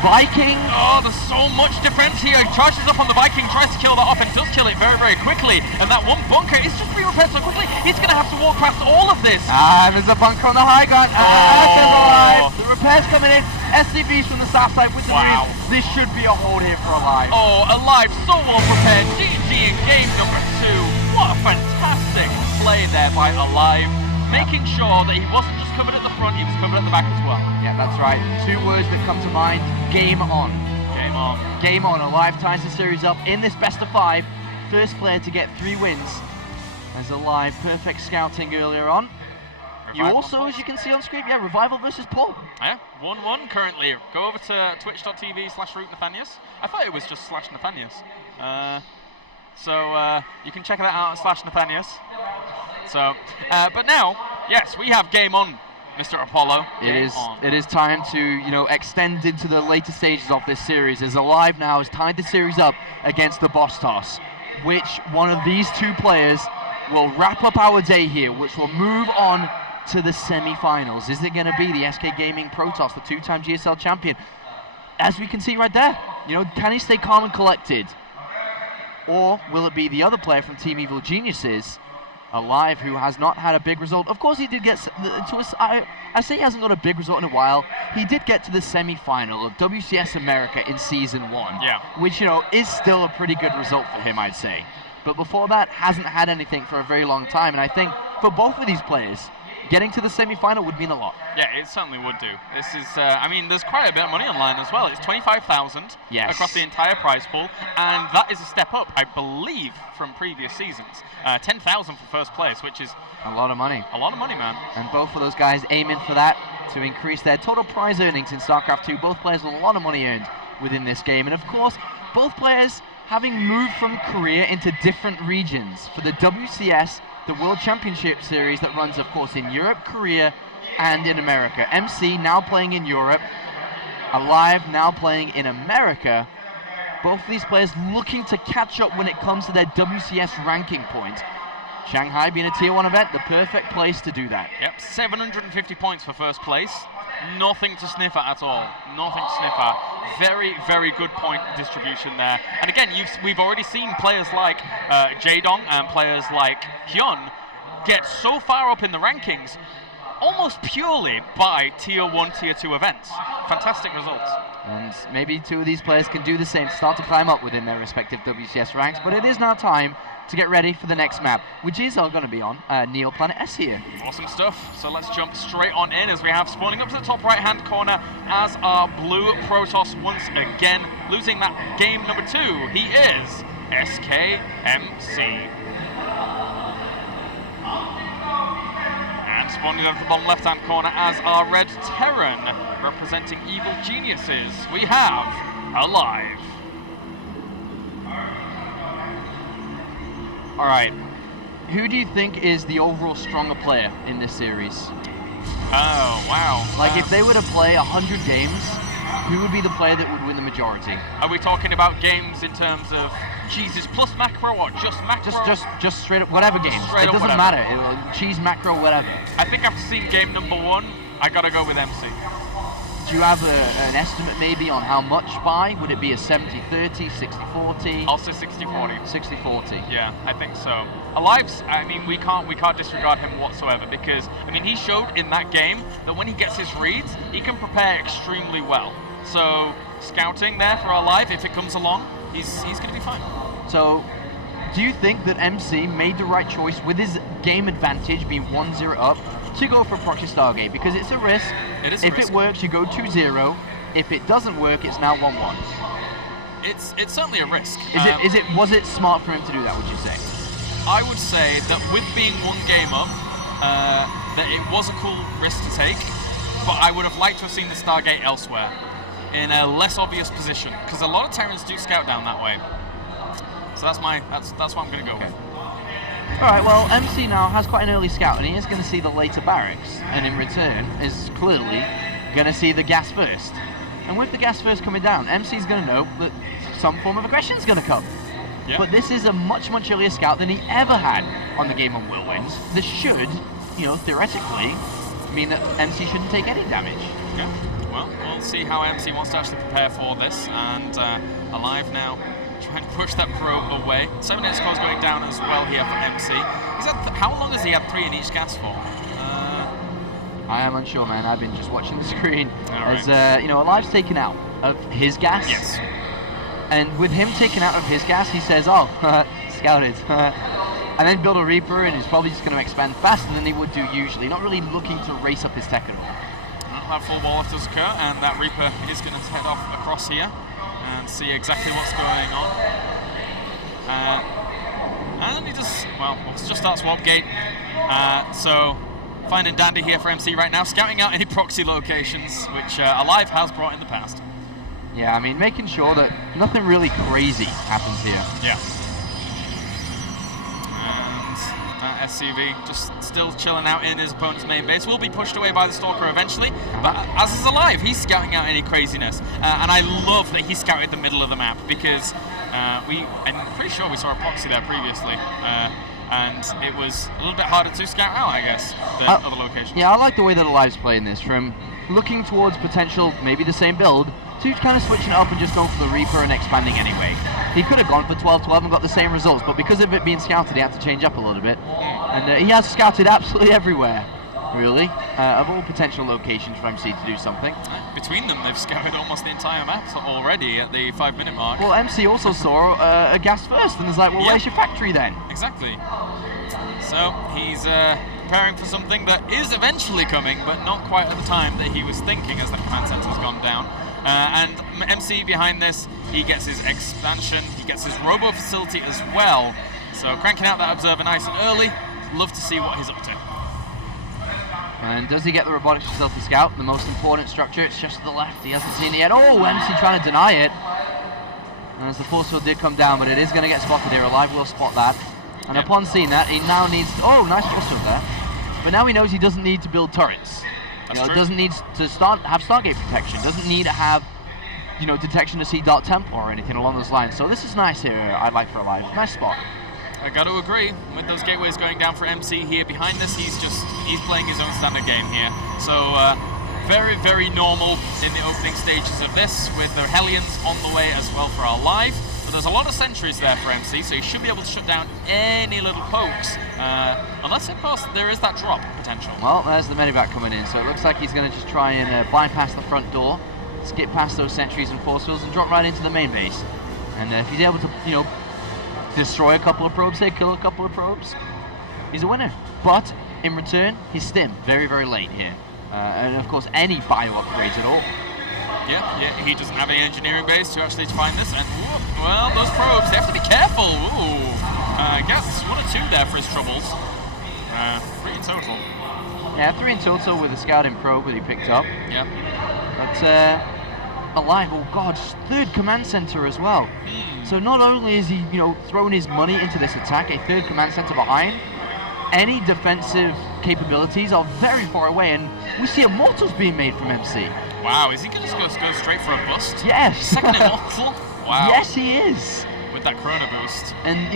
Viking. Oh, there's so much defense here. He charges up on the Viking, tries to kill that off, and does kill it very, very quickly. And that one bunker is just being repaired so quickly. He's going to have to walk past all of this. There's a bunker on the high ground. There's aLive. The repairs coming in. SCVs from the south side with the news. This should be a hold here for aLive. Oh, aLive so well prepared. GG in game number 2. What a fantastic play there by aLive. Making sure that he wasn't just covered at the front, he was covered at the back as well. Yeah, that's right. 2 words that come to mind. Game on. Game on. Game on. aLive ties the series up in this best of 5. First player to get 3 wins. As aLive, perfect scouting earlier on. You also, as you can see on screen, Revival versus Paul. Yeah, 1-1 currently. Go over to twitch.tv/RootNathanias. I thought it was just /Nathanias. So you can check that out at /Nathanias. So, but now, yes, we have game on, Mr. Apollo. It is time to, extend into the later stages of this series, as aLive now has tied the series up against the boss toss. Which one of these 2 players will wrap up our day here, which will move on to the semi-finals? Is it going to be the SK Gaming Protoss, the 2-time GSL champion? As we can see right there, can he stay calm and collected? Or will it be the other player from Team Evil Geniuses, aLive, who has not had a big result? Of course, he did get to us. I say he hasn't got a big result in a while. He did get to the semi-final of WCS America in Season 1, which, is still a pretty good result for him, I'd say. But before that, hasn't had anything for a very long time. And I think for both of these players, getting to the semi-final would mean a lot. Yeah, it certainly would do. This is, I mean, there's quite a bit of money online as well. It's 25,000 across the entire prize pool, and that is a step up, I believe, from previous seasons. 10,000 for first place, which is a lot of money. A lot of money, man. And both of those guys aiming for that to increase their total prize earnings in StarCraft 2. Both players with a lot of money earned within this game, and of course, both players having moved from Korea into different regions for the WCS, the World Championship Series that runs, of course, in Europe, Korea, and in America. MC now playing in Europe, aLive now playing in America. Both of these players looking to catch up when it comes to their WCS ranking points. Shanghai being a Tier 1 event, the perfect place to do that. Yep, 750 points for first place. Nothing to sniff at all. Nothing to sniff at. Very, very good point distribution there. And again, we've already seen players like Jaedong and players like Hyun get so far up in the rankings almost purely by Tier 1, Tier 2 events. Fantastic results. And maybe 2 of these players can do the same, start to climb up within their respective WCS ranks, but it is now time to get ready for the next map, which is going to be on Neo Planet S here. Awesome stuff. So let's jump straight on in as we have spawning up to the top right-hand corner as our blue Protoss once again. Losing that game number 2, he is SKMC. And spawning over the bottom left-hand corner as our red Terran, representing Evil Geniuses, we have aLive. All right, who do you think is the overall stronger player in this series? Oh, wow. Like, if they were to play 100 games, who would be the player that would win the majority? Are we talking about games in terms of cheeses plus macro or just macro? Just straight up, whatever games. It doesn't matter. Cheese, macro, whatever. I think after seeing game number 1, I gotta go with MC. Do you have an estimate maybe on how much by? Would it be a 70-30, 60-40? I'll say 60-40. 60-40. Yeah, I think so. aLive's, I mean, we can't disregard him whatsoever because, I mean, he showed in that game that when he gets his reads, he can prepare extremely well. So, scouting there for aLive, if it comes along, he's going to be fine. So, do you think that MC made the right choice with his game advantage being 1-0 up to go for Proxy Stargate? Because it's a risk. It is a risk. If it works, you go 2-0. If it doesn't work, it's now 1-1. It's certainly a risk. Was it smart for him to do that, would you say? I would say that with being 1 game up, that it was a cool risk to take, but I would have liked to have seen the Stargate elsewhere, in a less obvious position, because a lot of Terrans do scout down that way. So that's what I'm going to go with. Alright, well, MC now has quite an early scout, and he is going to see the later barracks, and in return is clearly going to see the gas first. And with the gas first coming down, MC's going to know that some form of aggression is going to come. Yeah. But this is a much earlier scout than he ever had on the game on Whirlwinds. This should, theoretically, mean that MC shouldn't take any damage. Yeah. Well, we'll see how MC wants to actually prepare for this, and aLive now trying to push that probe away. 7-minute score's going down as well here for MC. He's had how long has he had 3 in each gas for? I am unsure, man. I've been just watching the screen. Right. As aLive's taken out of his gas. Yes. And with him taken out of his gas, he says, "Oh, scouted," and then build a Reaper, and he's probably just going to expand faster than he would do usually. Not really looking to race up his tech at all. That full wall does occur, and that Reaper is going to head off across here and see exactly what's going on. And he just, we'll just start Swamp Gate. So, fine and dandy here for MC right now, scouting out any proxy locations, which aLive has brought in the past. Yeah, I mean, making sure that nothing really crazy happens here. Yeah. And SCV just still chilling out in his opponent's main base. Will be pushed away by the Stalker eventually, but as is aLive, he's scouting out any craziness. And I love that he scouted the middle of the map, because I'm pretty sure we saw a proxy there previously. And it was a little bit harder to scout out, I guess, than other locations. Yeah, I like the way that aLive's playing this, from looking towards potential, maybe the same build, to kind of switching it up and just going for the Reaper and expanding anyway. He could have gone for 12-12 and got the same results, but because of it being scouted, he had to change up a little bit. And he has scouted absolutely everywhere, really, of all potential locations for MC to do something. Between them, they've scouted almost the entire map already at the 5-minute mark. Well, MC also saw a gas first, and was like, well, where's your factory then? Exactly. So he's preparing for something that is eventually coming, but not quite at the time that he was thinking, as the command center's gone down. And MC behind this, he gets his expansion, he gets his robo facility as well. So cranking out that observer nice and early. Love to see what he's up to. And does he get the robotics facility scout? The most important structure, it's just to the left. He hasn't seen it yet. Oh, MC trying to deny it. And as the force field did come down, but it is going to get spotted here. aLive will spot that. And upon seeing that, he now needs to, oh, nice force field there. But now he knows he doesn't need to build turrets. Doesn't need to have Stargate protection. Doesn't need to have, detection to see Dark Temple or anything along those lines. So this is nice here. I'd like for aLive. Nice spot. I got to agree, with those gateways going down for MC here behind this, he's playing his own standard game here. So very, very normal in the opening stages of this, with the Hellions on the way as well for aLive. But there's a lot of sentries there for MC, so he should be able to shut down any little pokes, unless of course there is that drop potential. Well, there's the medevac coming in, so it looks like he's going to just try and bypass the front door, skip past those sentries and force fields, and drop right into the main base. And if he's able to, destroy a couple of probes here, kill a couple of probes, he's a winner. But in return, he's stim very, very late here. And of course, any bio upgrades at all. Yeah, he doesn't have any engineering base to actually find this. And well, those probes, they have to be careful. Ooh, gets 1 or 2 there for his troubles. 3 in total. Yeah, 3 in total with the scouting probe that he picked up. Yeah. But aLive, oh god, 3rd command center as well. So not only is he, throwing his money into this attack, a 3rd command center behind, any defensive capabilities are very far away, and we see immortals being made from MC. Wow, is he going to go straight for a bust? Yes. 2nd immortal? Wow. Yes, he is. With that Chrono boost. And,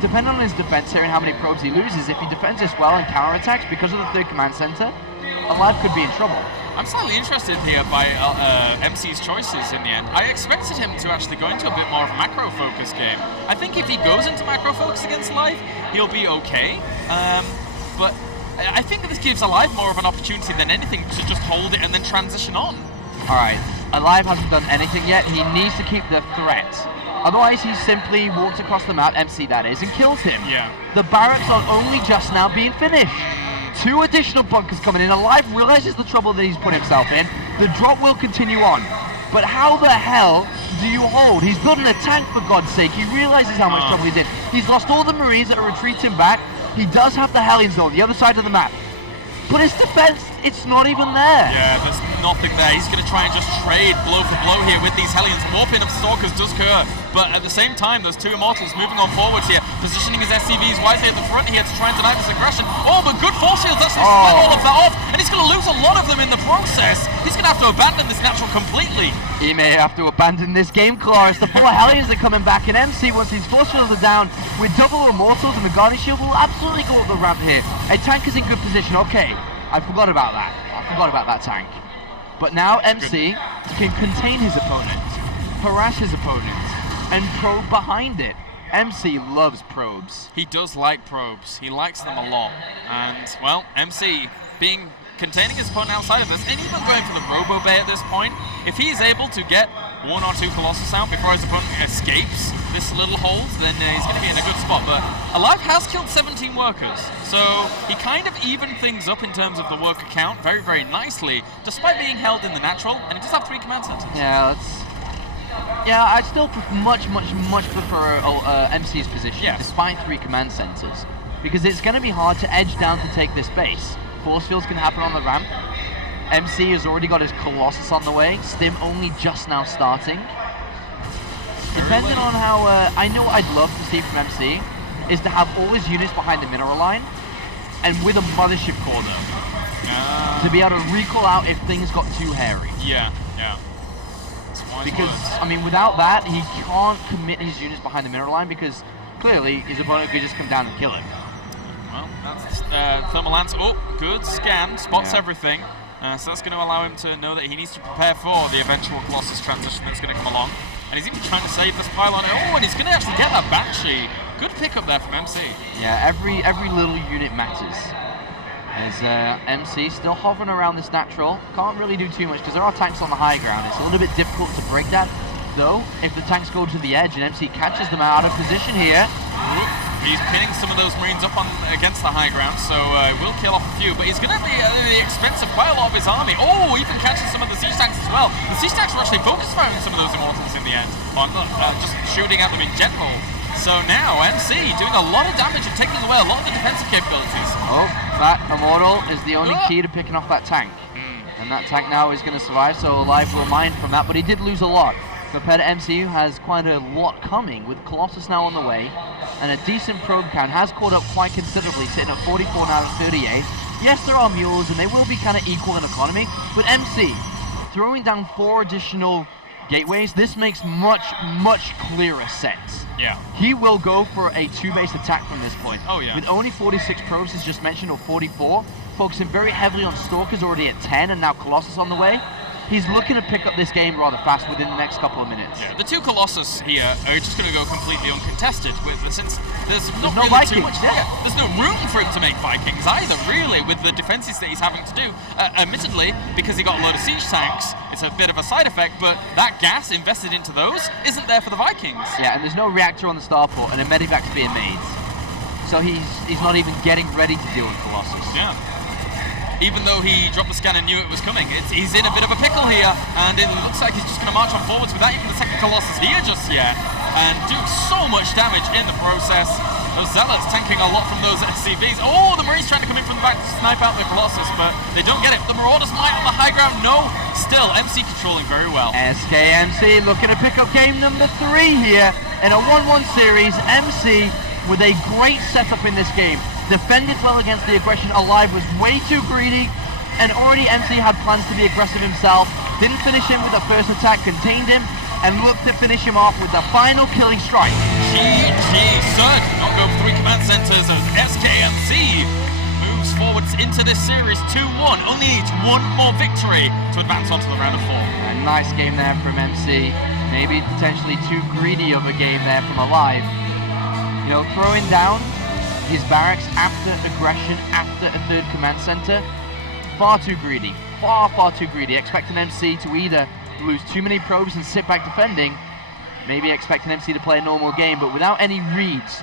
depending on his defense here and how many probes he loses, if he defends this well and counterattacks because of the 3rd command center, aLive could be in trouble. I'm slightly interested here by MC's choices in the end. I expected him to actually go into a bit more of a macro focus game. I think if he goes into macro focus against aLive, he'll be okay. But I think that this gives aLive more of an opportunity than anything to just hold it and then transition on. Alright, aLive hasn't done anything yet. He needs to keep the threat. Otherwise, he simply walks across the map, MC that is, and kills him. Yeah. The barracks are only just now being finished. 2 additional bunkers coming in. aLive realizes the trouble that he's put himself in. The drop will continue on. But how the hell do you hold? He's building a tank, for God's sake. He realizes how much trouble he's in. He's lost all the Marines that are retreating back. He does have the Hellions, though, on the other side of the map. But his defense, it's not even there. Yeah, there's nothing there. He's going to try and just trade blow for blow here with these Hellions. Warping of Stalkers does occur, but at the same time, those two Immortals moving on forwards here, positioning his SCVs wisely at the front here to try and deny this aggression. Oh, but good force fields actually split all of that off, and he's going to lose a lot of them in the process. He's going to have to abandon this natural completely. He may have to abandon this game, Cloris. The 4 Hellions are coming back, and MC, once these force fields are down, with double Immortals and the Guardian Shield, will absolutely go up the ramp here. A tank is in good position. Okay, I forgot about that. I forgot about that tank. But now MC can contain his opponent, harass his opponent, and probe behind it. MC loves probes. He does like probes. He likes them a lot. And, well, MC containing his opponent outside of this, and even going for the Robo Bay at this point, if he is able to get 1 or 2 Colossus out before his opponent escapes this little hold, then he's going to be in a good spot. But aLive has killed 17 workers, so he kind of evened things up in terms of the worker count very, very nicely, despite being held in the natural, and he does have 3 command centers. Yeah, I still much prefer MC's position, despite 3 command centers, because it's going to be hard to edge down to take this base. Force fields can happen on the ramp. MC has already got his Colossus on the way. Stim only just now starting. Depending on how, I know what I'd love to see from MC is to have all his units behind the mineral line, and with a mothership core though, to be able to recall out if things got too hairy. Yeah. Because, I mean, without that, he can't commit his units behind the mineral line because clearly his opponent could just come down and kill him. Well, that's Thermal Lance. Oh, good scan, spots everything. So that's going to allow him to know that he needs to prepare for the eventual Colossus transition that's going to come along. And he's even trying to save this pylon. Oh, and he's going to actually get that Banshee. Good pickup there from MC. Yeah, every little unit matters. As MC still hovering around this natural. Can't really do too much because there are tanks on the high ground. It's a little bit difficult to break that, though, if the tanks go to the edge and MC catches them out of position here. He's pinning some of those Marines up against the high ground, so will kill off a few, but he's going to be at the expense of quite a lot of his army. Oh, even catches some of the siege tanks as well. The siege tanks are actually focus firing some of those Immortals in the end, just shooting at them in general. So now MC doing a lot of damage and taking away a lot of the defensive capabilities. Oh, that Immortal is the only key to picking off that tank. And that tank now is going to survive, so aLive will mine from that, but he did lose a lot. Compared to MC, who has quite a lot coming, with Colossus now on the way, and a decent probe count, has caught up quite considerably, sitting at 44 now to 38. Yes, there are mules, and they will be kind of equal in economy, but MC, throwing down 4 additional gateways, this makes much clearer sense. Yeah. He will go for a 2-base attack from this point. Oh, yeah. With only 46 probes, as just mentioned, or 44, focusing very heavily on Stalkers, already at 10, and now Colossus on the way. He's looking to pick up this game rather fast within the next couple of minutes. Yeah, the 2 Colossus here are just going to go completely uncontested, since there's not no really Vikings, too much. There's no room for him to make Vikings either, really, with the defenses that he's having to do. Admittedly, because he got a load of siege tanks, it's a bit of a side effect, but that gas invested into those isn't there for the Vikings. Yeah, and there's no reactor on the starport, and a medevac's being made. So he's not even getting ready to deal with Colossus. Yeah. Even though he dropped the scan and knew it was coming, he's in a bit of a pickle here, and it looks like he's just going to march on forwards without even the second Colossus here just yet, and do so much damage in the process. Those Zealots tanking a lot from those SCVs. Oh, the Marines trying to come in from the back to snipe out the Colossus, but they don't get it. The Marauders might on the high ground, no. Still, MC controlling very well. SKMC looking to pick up game number 3 here in a 1-1 series. MC with a great setup in this game. Defended well against the aggression. aLive was way too greedy, and already MC had plans to be aggressive himself. Didn't finish him with the first attack, contained him, and looked to finish him off with the final killing strike. GG, sir. Not go for 3 command centers as SKMC moves forwards into this series 2-1. Only needs 1 more victory to advance onto the round of 4. A nice game there from MC. Maybe potentially too greedy of a game there from aLive. You know, throwing down his barracks after aggression, after a 3rd command center, far too greedy, far too greedy. Expecting MC to either lose too many probes and sit back defending, maybe expecting MC to play a normal game, but without any reads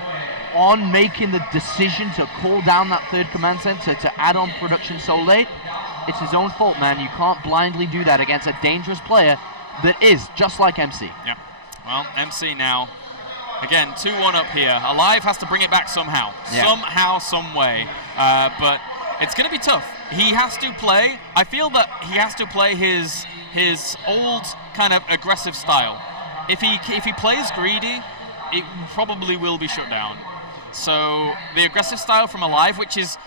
on making the decision to call down that 3rd command center to add on production so late, it's his own fault, man. You can't blindly do that against a dangerous player that is just like MC. Yeah, well, MC now, again, 2-1 up here. aLive has to bring it back somehow. Somehow, some way. But it's going to be tough. he has to play. I feel that he has to play his old kind of aggressive style. If he plays greedy, it probably will be shut down. So the aggressive style from aLive, which is,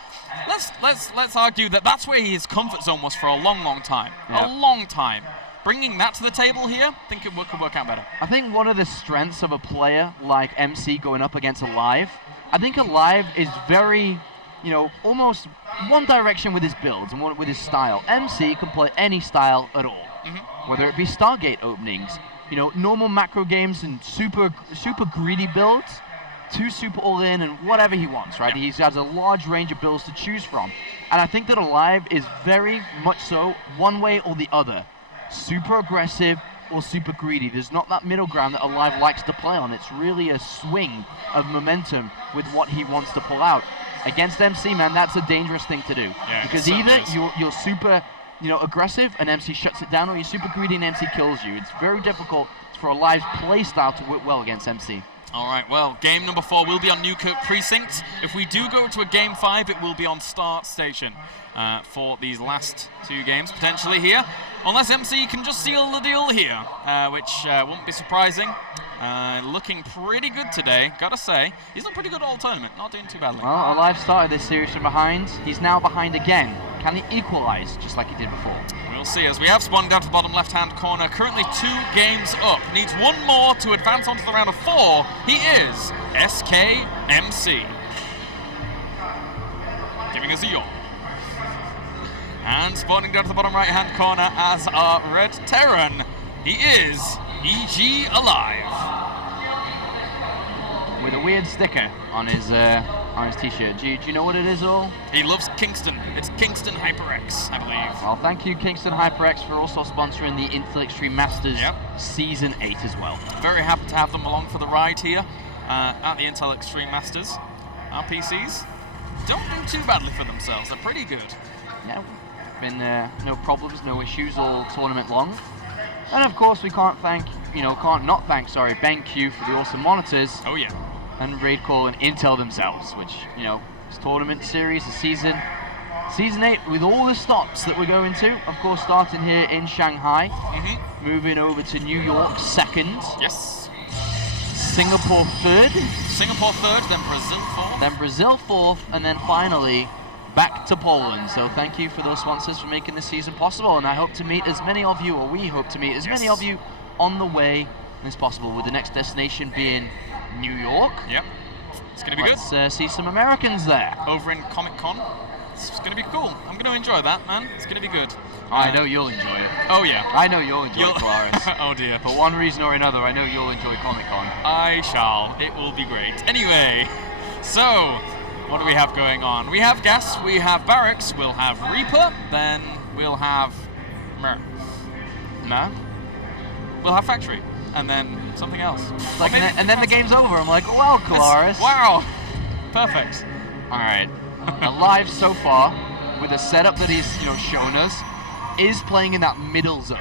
let's argue that that's where his comfort zone was for a long time. Yeah. A long time. Bringing that to the table here, I think it could work out better. I think one of the strengths of a player like MC going up against aLive, I think aLive is very, almost one direction with his builds and one with his style. MC can play any style at all, whether it be Stargate openings, normal macro games and super greedy builds, to super all in and whatever he wants, right? He has a large range of builds to choose from. And I think that aLive is very much so one way or the other. Super aggressive or super greedy. There's not that middle ground that aLive likes to play on. It's really a swing of momentum with what he wants to pull out. Against MC, man, that's a dangerous thing to do. Yeah, because either you're super aggressive and MC shuts it down, or you're super greedy and MC kills you. It's very difficult for aLive's play style to work well against MC. All right, well, game number 4 will be on Newkirk Precinct. If we do go to a game 5, it will be on Start Station for these last 2 games, potentially here. Unless MC can just seal the deal here, which won't be surprising. Looking pretty good today, gotta say. He's done pretty good all tournament, not doing too badly. Well, aLive started this series from behind. He's now behind again. Can he equalize just like he did before? We'll see, as we have spawned down to the bottom left-hand corner. Currently 2 games up. Needs 1 more to advance onto the round of 4. He is SKMC. Giving us a yawn. And spawning down to the bottom right-hand corner as our Red Terran. He is EG aLive. With a weird sticker on his t-shirt. Do you know what it is all? He loves Kingston. It's Kingston HyperX, I believe. Well, thank you, Kingston HyperX, for also sponsoring the Intel Extreme Masters Season 8 as well. Very happy to have them along for the ride here at the Intel Extreme Masters. Our PCs don't do too badly for themselves. They're pretty good. Yeah, been no problems, no issues all tournament long. And of course, we can't not thank BenQ for the awesome monitors. Oh yeah. And Raidcall and Intel themselves, which, this tournament series, the season 8, with all the stops that we're going to, of course, starting here in Shanghai, moving over to New York 2nd. Yes. Singapore 3rd. Singapore 3rd, then Brazil 4th. Then Brazil 4th, and then finally back to Poland. So thank you for those sponsors for making this season possible, and I hope to meet as many of you, or we hope to meet as many of you on the way as possible, with the next destination being New York. Yep. It's going to be good. Let's see some Americans there. Over in Comic Con. It's going to be cool. I'm going to enjoy that, man. It's going to be good. I know you'll enjoy it. Oh, yeah. I know you'll enjoy Claris. Oh, dear. For one reason or another, I know you'll enjoy Comic Con. I shall. It will be great. Anyway, so what do we have going on? We have Gas, we have Barracks, we'll have Reaper, then we'll have we'll have Factory, and then something else. And then the game's over. I'm like, well, Claris. Wow. Perfect. All right. aLive so far, with the setup that he's shown us, is playing in that middle zone.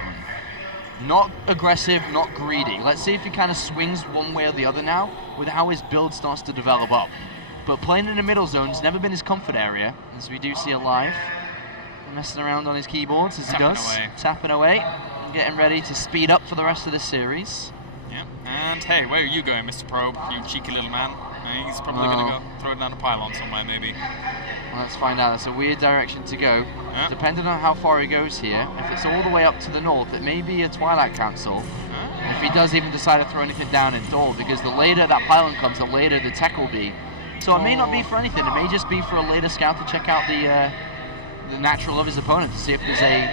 Not aggressive, not greedy. Let's see if he kind of swings one way or the other now, with how his build starts to develop up. But playing in the middle zone's never been his comfort area, as we do see aLive messing around on his keyboards as he does, tapping away, and getting ready to speed up for the rest of this series. Yep. And hey, where are you going, Mr. Probe? You cheeky little man. He's probably going to go throw it down a pylon somewhere, maybe. Well, let's find out. That's a weird direction to go. Yep. Depending on how far he goes here, if it's all the way up to the north, it may be a Twilight Council. If he does even decide to throw anything down at all, because the later that pylon comes, the later the tech will be. So it may not be for anything. It may just be for a later scout to check out the natural of his opponent to see if there's a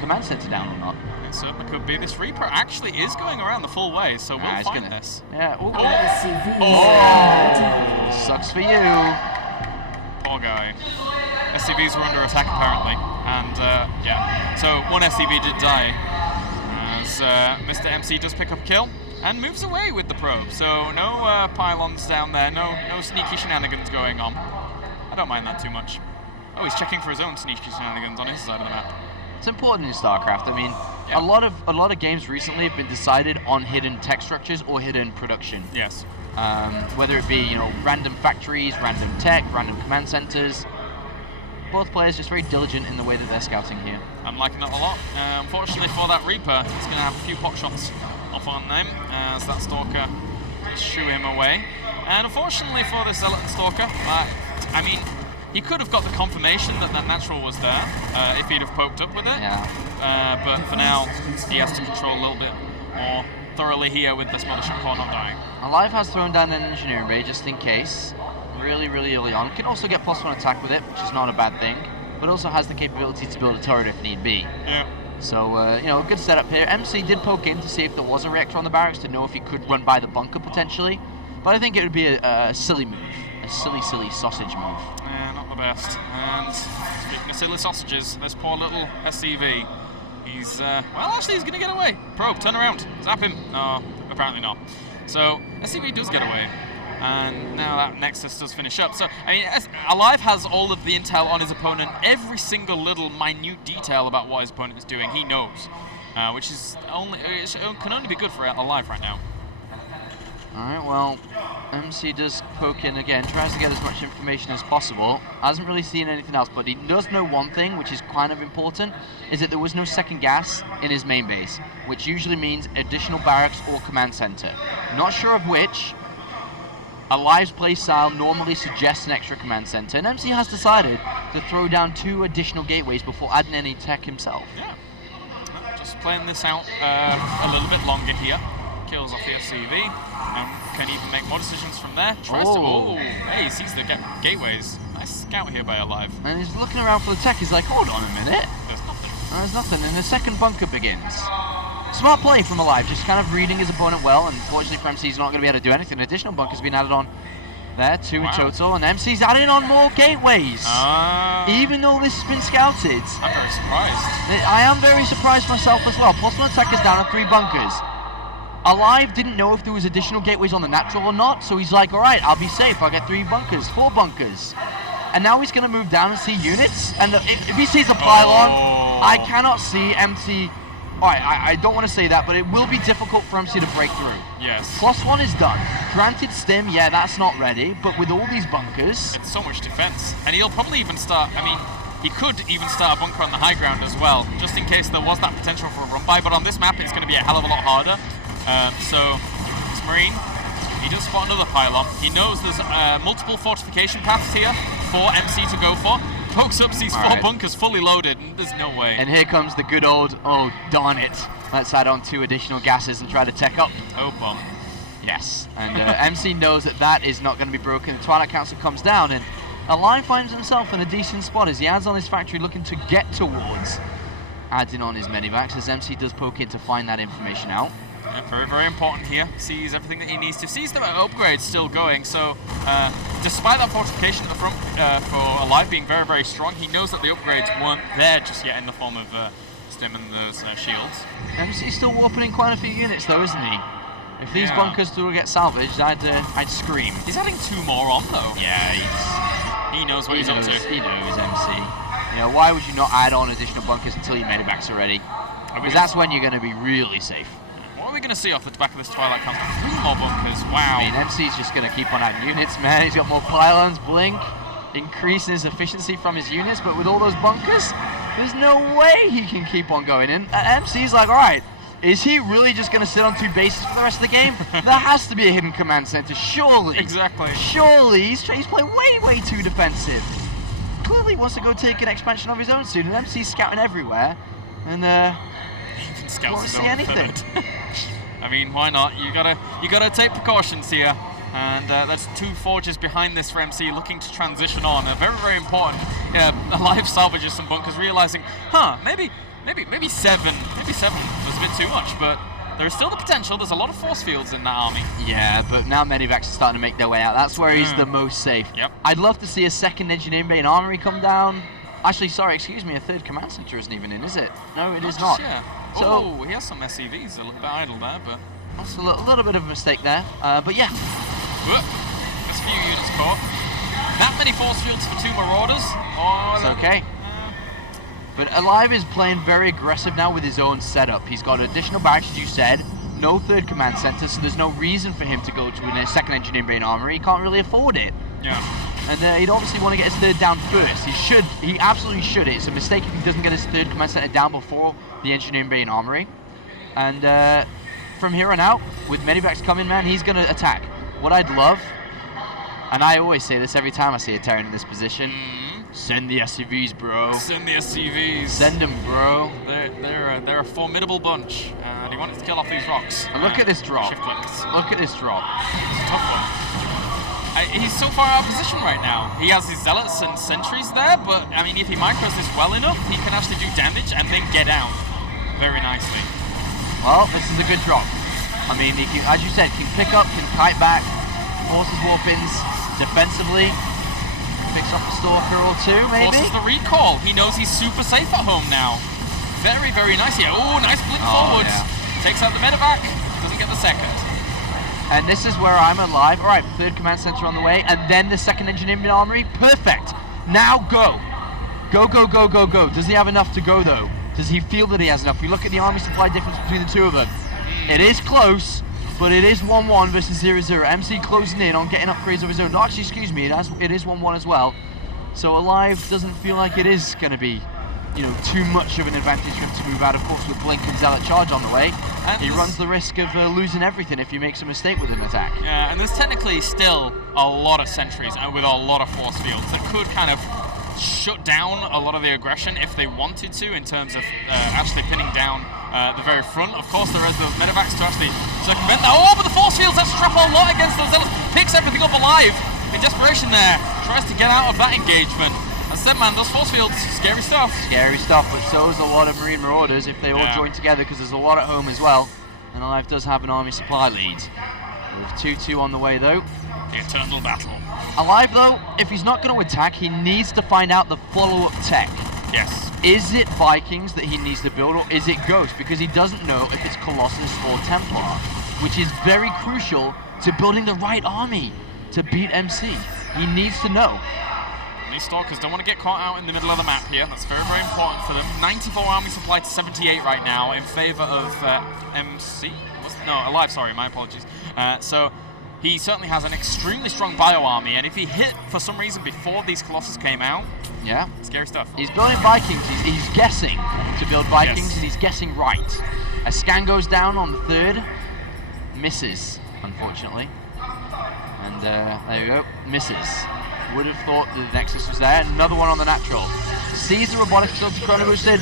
command center down or not. It certainly could be. This Reaper actually is going around the full way, so we'll find this. Yeah. Oh. Sucks for you. Poor guy. SCVs were under attack apparently, and yeah. So one SCV did die, as Mr. MC does pick up a kill and moves away with the probe. So no pylons down there, no sneaky shenanigans going on. I don't mind that too much. Oh, he's checking for his own sneaky shenanigans on his side of the map. It's important in StarCraft. I mean, a lot of games recently have been decided on hidden tech structures or hidden production. Yes. Whether it be random factories, random tech, random command centers. both players just very diligent in the way that they're scouting here. I'm liking that a lot. Unfortunately for that Reaper, he's going to have a few pot shots off on him as that Stalker shoo him away. And unfortunately for this Stalker, I mean, he could have got the confirmation that that natural was there if he'd have poked up with it. Yeah. But for now, he has to control a little bit more thoroughly here with this Mothership Core not dying. aLive has thrown down an engineering ray just in case. Really, really early on. Can also get +1 attack with it, which is not a bad thing. But also has the capability to build a turret if need be. Yeah. So, you know, a good setup here. MC did poke in to see if there was a reactor on the barracks to know if he could run by the bunker potentially. But I think it would be a silly move. A silly, silly sausage move. Yeah, not the best. And speaking of silly sausages, this poor little SCV, he's, well, actually he's going to get away. Probe, turn around, zap him. No, apparently not. So, SCV does get away. And now that Nexus does finish up. So, I mean, aLive has all of the intel on his opponent. Every single little minute detail about what his opponent is doing, he knows. Which is can only be good for aLive right now. Alright, well, MC does poke in again, tries to get as much information as possible. Hasn't really seen anything else, but he does know one thing, which is kind of important, is that there was no second gas in his main base, which usually means additional barracks or command center. Not sure of which. aLive's playstyle normally suggests an extra command center, and MC has decided to throw down 2 additional gateways before adding any tech himself. Yeah, just playing this out a little bit longer here. Kills off the SCV, and can even make more decisions from there. Tries to, hey, he sees the gateways. Nice scout here by aLive. And he's looking around for the tech, he's like, hold on a minute. There's nothing. There's nothing, and the second bunker begins. Smart play from aLive, just kind of reading his opponent well, and fortunately for MC, he's not going to be able to do anything. Additional bunkers been added on there, 2 in total, and MC's adding on more gateways. Even though this has been scouted. I'm very surprised. I am very surprised myself as well. +1 attack is down on 3 bunkers. aLive didn't know if there was additional gateways on the natural or not, so he's like, alright, I'll be safe, I'll get 3 bunkers, 4 bunkers. And now he's going to move down and see units, and if he sees a pylon, I cannot see MC. Alright, I don't want to say that, but it will be difficult for MC to break through. Yes. +1 is done. Granted, Stim, yeah, that's not ready, but with all these bunkers... It's so much defense. And he'll probably even start, I mean, he could even start a bunker on the high ground as well, just in case there was that potential for a run-by, but on this map it's going to be a hell of a lot harder. So, this Marine, he does spot another pylon. He knows there's multiple fortification paths here for MC to go for. Pokes up, sees 4 bunkers fully loaded, and there's no way. And here comes the good old, oh darn it, let's add on 2 additional gases and try to tech up. Oh, bomb. Yes, and MC knows that that is not going to be broken. The Twilight Council comes down, and aLive finds himself in a decent spot as he adds on his factory looking to get towards adding on his medivacs, as MC does poke in to find that information out. Yeah, very, very important here. Sees everything that he needs to. Sees the upgrades still going. So, despite that fortification at the front for aLive being very, very strong, he knows that the upgrades weren't there just yet in the form of Stim and those shields. MC's still warping in quite a few units, though, isn't he? If these bunkers do get salvaged, I'd scream. He's adding 2 more on, though. Yeah, he knows what he's up to. He knows, MC. You know, why would you not add on additional bunkers until your medivacs are ready? Because that's when you're going to be really safe. What are we going to see off the back of this Twilight Council? 3 more bunkers, wow. I mean, MC's just going to keep on adding units, man. He's got more pylons, blink, increasing his efficiency from his units, but with all those bunkers, there's no way he can keep on going in. MC's like, alright, is he really just going to sit on 2 bases for the rest of the game? There has to be a hidden command center, surely. Exactly. Surely. He's playing way, way too defensive. Clearly wants to go take an expansion of his own soon, and MC's scouting everywhere, and he won't see anything. I mean, why not? You gotta take precautions here, and that's 2 forges behind this for MC looking to transition on. Very, very important. aLive salvages some bunkers, realizing, maybe 7 was a bit too much, but there's still the potential. There's a lot of force fields in that army. Yeah, but now medivacs are starting to make their way out. That's where he's the most safe. Yep. I'd love to see a 2nd engineering bay and armory come down. Actually, sorry, excuse me, a 3rd command center isn't even in, is it? No, it is not. Yeah. So, he has some SCVs a little bit idle there, but... That's a little bit of a mistake there, but yeah. There's a few units caught. That many force fields for 2 Marauders? It's okay. But aLive is playing very aggressive now with his own setup. He's got additional barracks, as you said, no 3rd command center, so there's no reason for him to go to a 2nd engineering bay and armory. He can't really afford it. Yeah. And he'd obviously want to get his third down first. He absolutely should. It's a mistake if he doesn't get his third command center down before the engineering bay and armory. And from here on out, with medivacs coming, man, he's going to attack. What I'd love, and I always say this every time I see a Terran in this position, send the SCVs, bro. Send the SCVs. Send them, bro. They're a formidable bunch, and he wanted to kill off these rocks. And look at this drop. Shift clicks. Look at this drop. It's a tough one. He's so far out of position right now. He has his zealots and sentries there, but I mean, if he micros this well enough, he can actually do damage and then get out very nicely. Well, this is a good drop. I mean, he can, as you said, can pick up, can kite back, forces warpins defensively, picks up a stalker or two, maybe. Forces the recall. He knows he's super safe at home now. Very, very nice here. Oh, nice blink forwards. Yeah. Takes out the medevac. Doesn't get the second. And this is where I'm alive. All right, third command center on the way, and then the second engineering armory. Perfect. Now go. Go, go, go, go, go. Does he have enough to go, though? Does he feel that he has enough? We look at the army supply difference between the two of them. It is close, but it is 1-1 versus 0-0. MC closing in on getting upgrades of his own. No, actually, excuse me, it is 1-1 as well. So aLive doesn't feel like it is going to be, you know, too much of an advantage for him to move out. Of course, with Blink and Zealot charge on the way, and he runs the risk of losing everything if he makes a mistake with an attack. Yeah, and there's technically still a lot of sentries with a lot of force fields that could kind of shut down a lot of the aggression if they wanted to, in terms of actually pinning down the very front. Of course, there is those medevacs to actually circumvent that. Oh, but the force fields have strap a lot against those zealots. Picks everything up alive in desperation there. Tries to get out of that engagement. As I said, man, those force fields, scary stuff. Scary stuff, but so is a lot of Marine Marauders if they all join together, because there's a lot at home as well. And aLive does have an army supply lead. With 2-2 on the way, though. The eternal battle. aLive, though, if he's not going to attack, he needs to find out the follow-up tech. Yes. Is it Vikings that he needs to build, or is it Ghost? Because he doesn't know if it's Colossus or Templar, which is very crucial to building the right army to beat MC. He needs to know. These Stalkers don't want to get caught out in the middle of the map here. That's very, very important for them. 94 army supply to 78 right now in favor of MC. No, aLive, sorry, my apologies. So he certainly has an extremely strong bio army, and if he hit for some reason before these Colossus came out, scary stuff. He's building Vikings. He's guessing to build Vikings, and he's guessing right. A scan goes down on the third, misses, unfortunately. And there you go, misses. Would have thought the Nexus was there. Another one on the natural. Sees the robotics facility chrono boosted.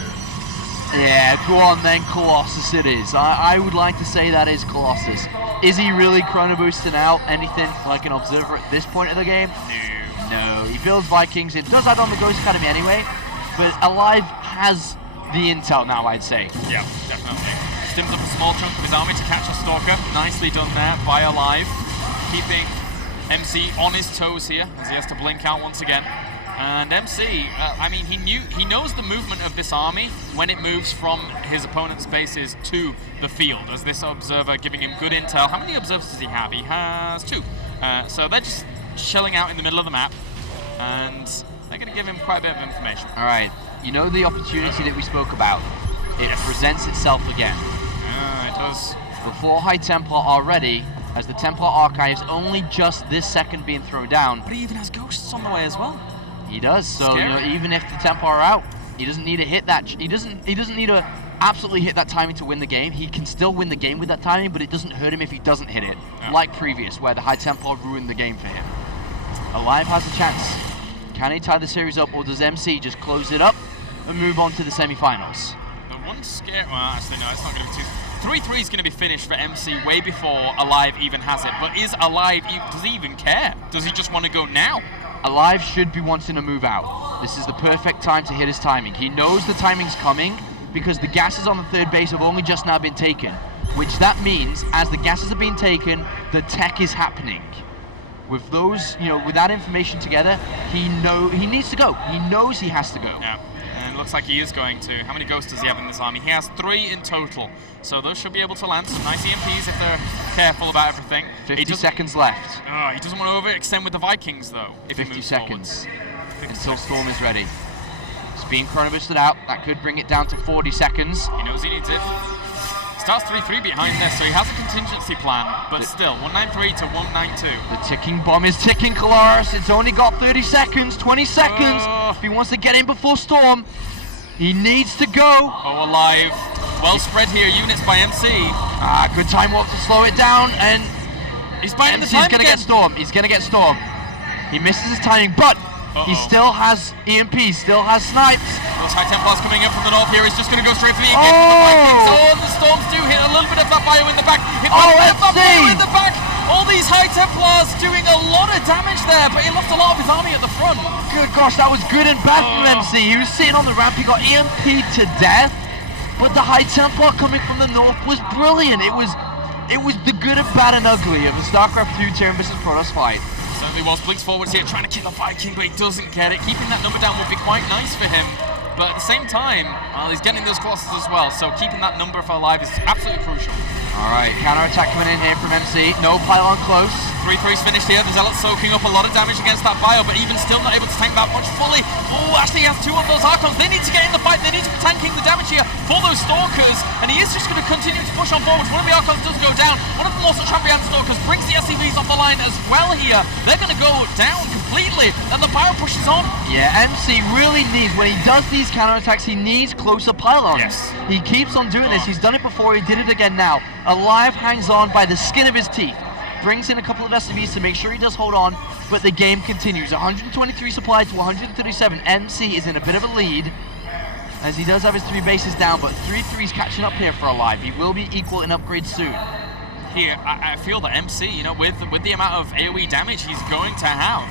Yeah, go on then, Colossus it is. I would like to say that is Colossus. Is he really chrono boosting out anything like an observer at this point of the game? No. He builds Vikings. It does add on the Ghost Academy anyway, but aLive has the intel now, I'd say. Yeah, definitely. Stims up a small chunk of his army to catch a Stalker. Nicely done there by aLive. Keeping MC on his toes here as he has to blink out once again. And MC, I mean, he knows the movement of this army when it moves from his opponent's bases to the field, as this observer giving him good intel. How many observers does he have? He has 2. So they're just chilling out in the middle of the map, and they're going to give him quite a bit of information. All right, you know the opportunity that we spoke about? It presents itself again. Yeah, it does. The 4 High Templar are ready, as the Templar Archives only just this second being thrown down. But he even has ghosts on the way as well. He does. So you know, even if the Templar are out, he doesn't need to hit that. He doesn't need to absolutely hit that timing to win the game. He can still win the game with that timing, but it doesn't hurt him if he doesn't hit it, like previous, where the High Templar ruined the game for him. aLive has a chance. Can he tie the series up, or does MC just close it up and move on to the semi-finals? The one scare. Well, actually, no, it's not going to be too. 3-3 is going to be finished for MC way before aLive even has it. But is aLive, does he even care? Does he just want to go now? aLive should be wanting to move out. This is the perfect time to hit his timing. He knows the timing's coming because the gases on the third base have only just now been taken, which that means as the gases are being taken, the tech is happening. With those, you know, with that information together, he needs to go. He knows he has to go. Yeah. And it looks like he is going to. How many ghosts does he have in this army? He has 3 in total. So those should be able to land some nice EMPs if they're careful about everything. 50 seconds left. He doesn't want to overextend with the Vikings, though. If 50 seconds until Storm is ready. It's being chrono boosted out. That could bring it down to 40 seconds. He knows he needs it. Starts 3-3 behind this, so he has a contingency plan, but still, 193 to 192. The ticking bomb is ticking, Kalaris. It's only got 30 seconds, 20 seconds. If he wants to get in before Storm, he needs to go. Oh, aLive. Well spread here, units by MC. Good time walk to slow it down, and he's buying the time MC's gonna get Storm. He's gonna get Storm. He misses his timing, but he still has EMP, still has snipes. Those High Templars coming in from the north here. He's just going to go straight for the engagement. Oh, the Storms do hit a little bit of that bio in the back. Hit a little bit of that bio in the back. All these High Templars doing a lot of damage there, but he lost a lot of his army at the front. Good gosh, that was good and bad from MC. He was sitting on the ramp, he got EMP'd to death, but the High Templar coming from the north was brilliant. It was the good and bad and ugly of the StarCraft 2 Terran vs. Protoss fight. Certainly was. Blinks forwards here, trying to kill the Viking, but he doesn't get it. Keeping that number down would be quite nice for him, but at the same time, well, he's getting those Colossus as well, so keeping that number for aLive is absolutely crucial. Alright, counter-attack coming in here from MC. No pylon close. 3-3's finished here. The Zealot's soaking up a lot of damage against that bio, but even still not able to tank that much fully. Oh, actually he has two of those Archons. They need to get in the fight. They need to be tanking the damage here for those Stalkers, and he is just going to continue to push on forward. One of the Archons does go down. One of them also champion Stalkers brings the SCVs off the line as well here. They're going to go down completely, and the bio pushes on. Yeah, MC really needs, when he does these counterattacks, he needs closer pylons. Yes. He keeps on doing this. He's done it before. He did it again now. aLive hangs on by the skin of his teeth. Brings in a couple of SCVs to make sure he does hold on, but the game continues. 123 supply to 137. MC is in a bit of a lead, as he does have his 3 bases down, but 3-3's catching up here for aLive. He will be equal in upgrade soon. Here, I feel that MC, you know, with the amount of AoE damage he's going to have,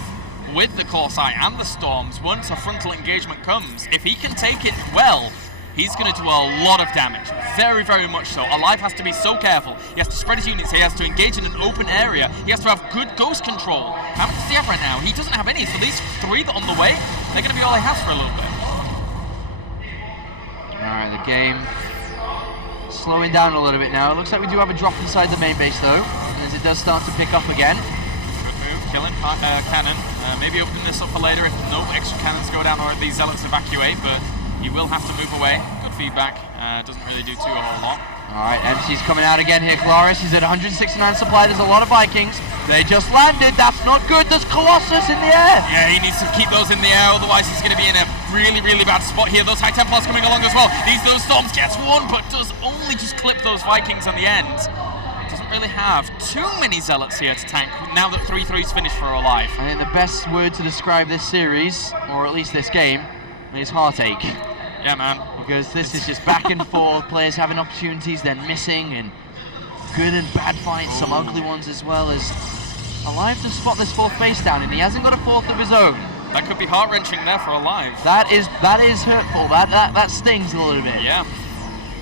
with the Colossi and the Storms, once a frontal engagement comes, if he can take it well, he's going to do a lot of damage. Very, very much so. aLive has to be so careful. He has to spread his units. He has to engage in an open area. He has to have good ghost control. How much does he have right now? He doesn't have any. So these 3 that are on the way, they're going to be all he has for a little bit. Alright, the game slowing down a little bit now. It looks like we do have a drop inside the main base though, as it does start to pick up again. Good move, killing cannon. Maybe opening this up for later if no extra cannons go down or these Zealots evacuate, but he will have to move away. Good feedback. Doesn't really do a whole lot. Alright, MC's coming out again here. Kalaris, he's at 169 supply. There's a lot of Vikings. They just landed. That's not good. There's Colossus in the air. Yeah, he needs to keep those in the air, otherwise he's going to be in a really, really bad spot here. Those High Templars coming along as well. Those Storms gets one, but does only just clip those Vikings on the end. Doesn't really have too many Zealots here to tank now that 3-3's finished for aLive. I think the best word to describe this series, or at least this game, is heartache. Yeah, man. Because this is just back and forth, players having opportunities, then missing, and good and bad fights, some ugly ones as well. As aLive to spot this 4th base down, and he hasn't got a 4th of his own. That could be heart-wrenching there for aLive. That is hurtful. That stings a little bit. Yeah.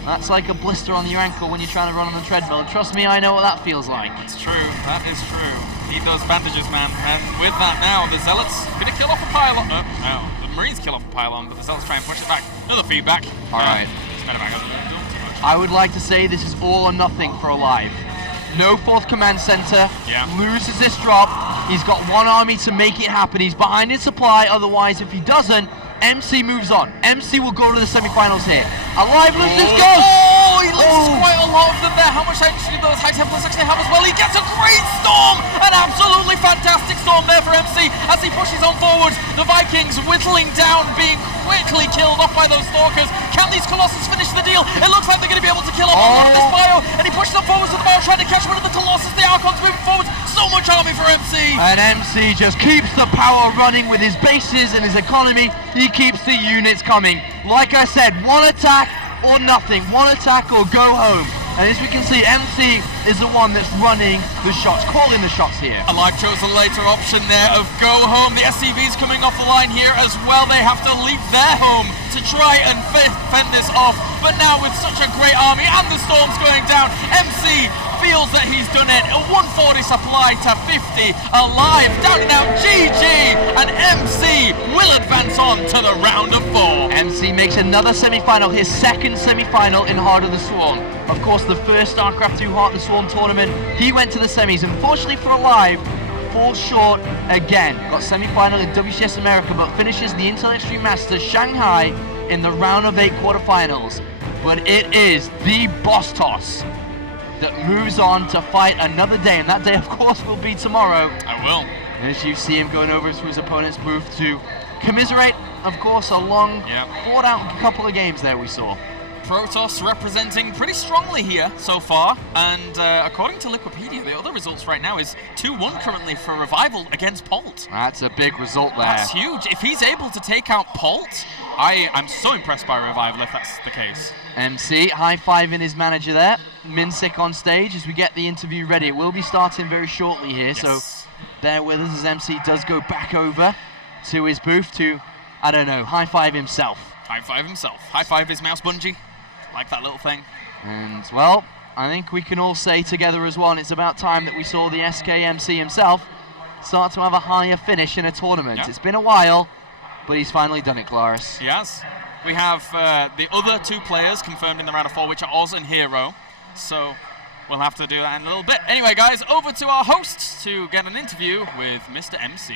That's like a blister on your ankle when you're trying to run on the treadmill. Trust me, I know what that feels like. It's true. That is true. Need those bandages, man. And with that now, the Zealots going to kill off a pylon. No, the Marines kill off a pylon, but the Zealots try and push it back. Another feedback. All right. It's better back up. Don't too much. I would like to say this is all or nothing for aLive. No 4th command center. Yeah. Loses this drop. He's got 1 army to make it happen. He's behind in supply. Otherwise, if he doesn't, MC moves on. MC will go to the semifinals here. aLive loses goes. Oh, he loses quite a lot of them there. How much actually those High Templars actually have as well? He gets a great storm, an absolutely fantastic storm there for MC as he pushes on forwards. The Vikings whittling down, being quickly killed off by those Stalkers. Can these Colossus finish the deal? It looks like they're going to be able to kill off one of this bio, and he pushes on forwards with the bio, trying to catch one of the Colossus. The Archons moving forwards. So much army for MC. And MC just keeps the power running with his bases and his economy. He keeps the units coming. Like I said, 1 attack or nothing. 1 attack or go home. And as we can see, MC is the one that's running the shots, calling the shots here. aLive chose a later option there of go home. The SCV's coming off the line here as well. They have to leave their home to try and fend this off. But now with such a great army and the storms going down, MC feels that he's done it. A 140 supply to 50. aLive down and out. GG. And MC will advance on to the round of 4. MC makes another semi-final, his 2nd semi-final in Heart of the Swarm. Of course, the first StarCraft 2 Heart of the Swarm tournament, he went to the semis. Unfortunately for aLive, falls short again. Got semi-final in WCS America, but finishes the Intel Extreme Masters Shanghai in the round of 8 quarterfinals. but it is the boss toss that moves on to fight another day, and that day, of course, will be tomorrow. I will. As you see him going over to his opponent's booth to commiserate, of course, a long, fought out couple of games there we saw. Protoss representing pretty strongly here so far, and according to Liquipedia, the other results right now is 2-1 currently for Revival against Polt. That's a big result there. That's huge. If he's able to take out Polt, I'm so impressed by Revival if that's the case. MC high-fiving his manager there. Minsik on stage as we get the interview ready. It will be starting very shortly here, so bear with us as MC does go back over to his booth to, I don't know, high-five himself. High-five himself. High-five his mouse bungee. Like that little thing. And, well, I think we can all say together as one, it's about time that we saw the SKMC himself start to have a higher finish in a tournament. Yeah. It's been a while, but he's finally done it, Claris. Yes. We have the other two players confirmed in the round of 4, which are Oz and Hero. So we'll have to do that in a little bit. Anyway, guys, over to our hosts to get an interview with Mr. MC.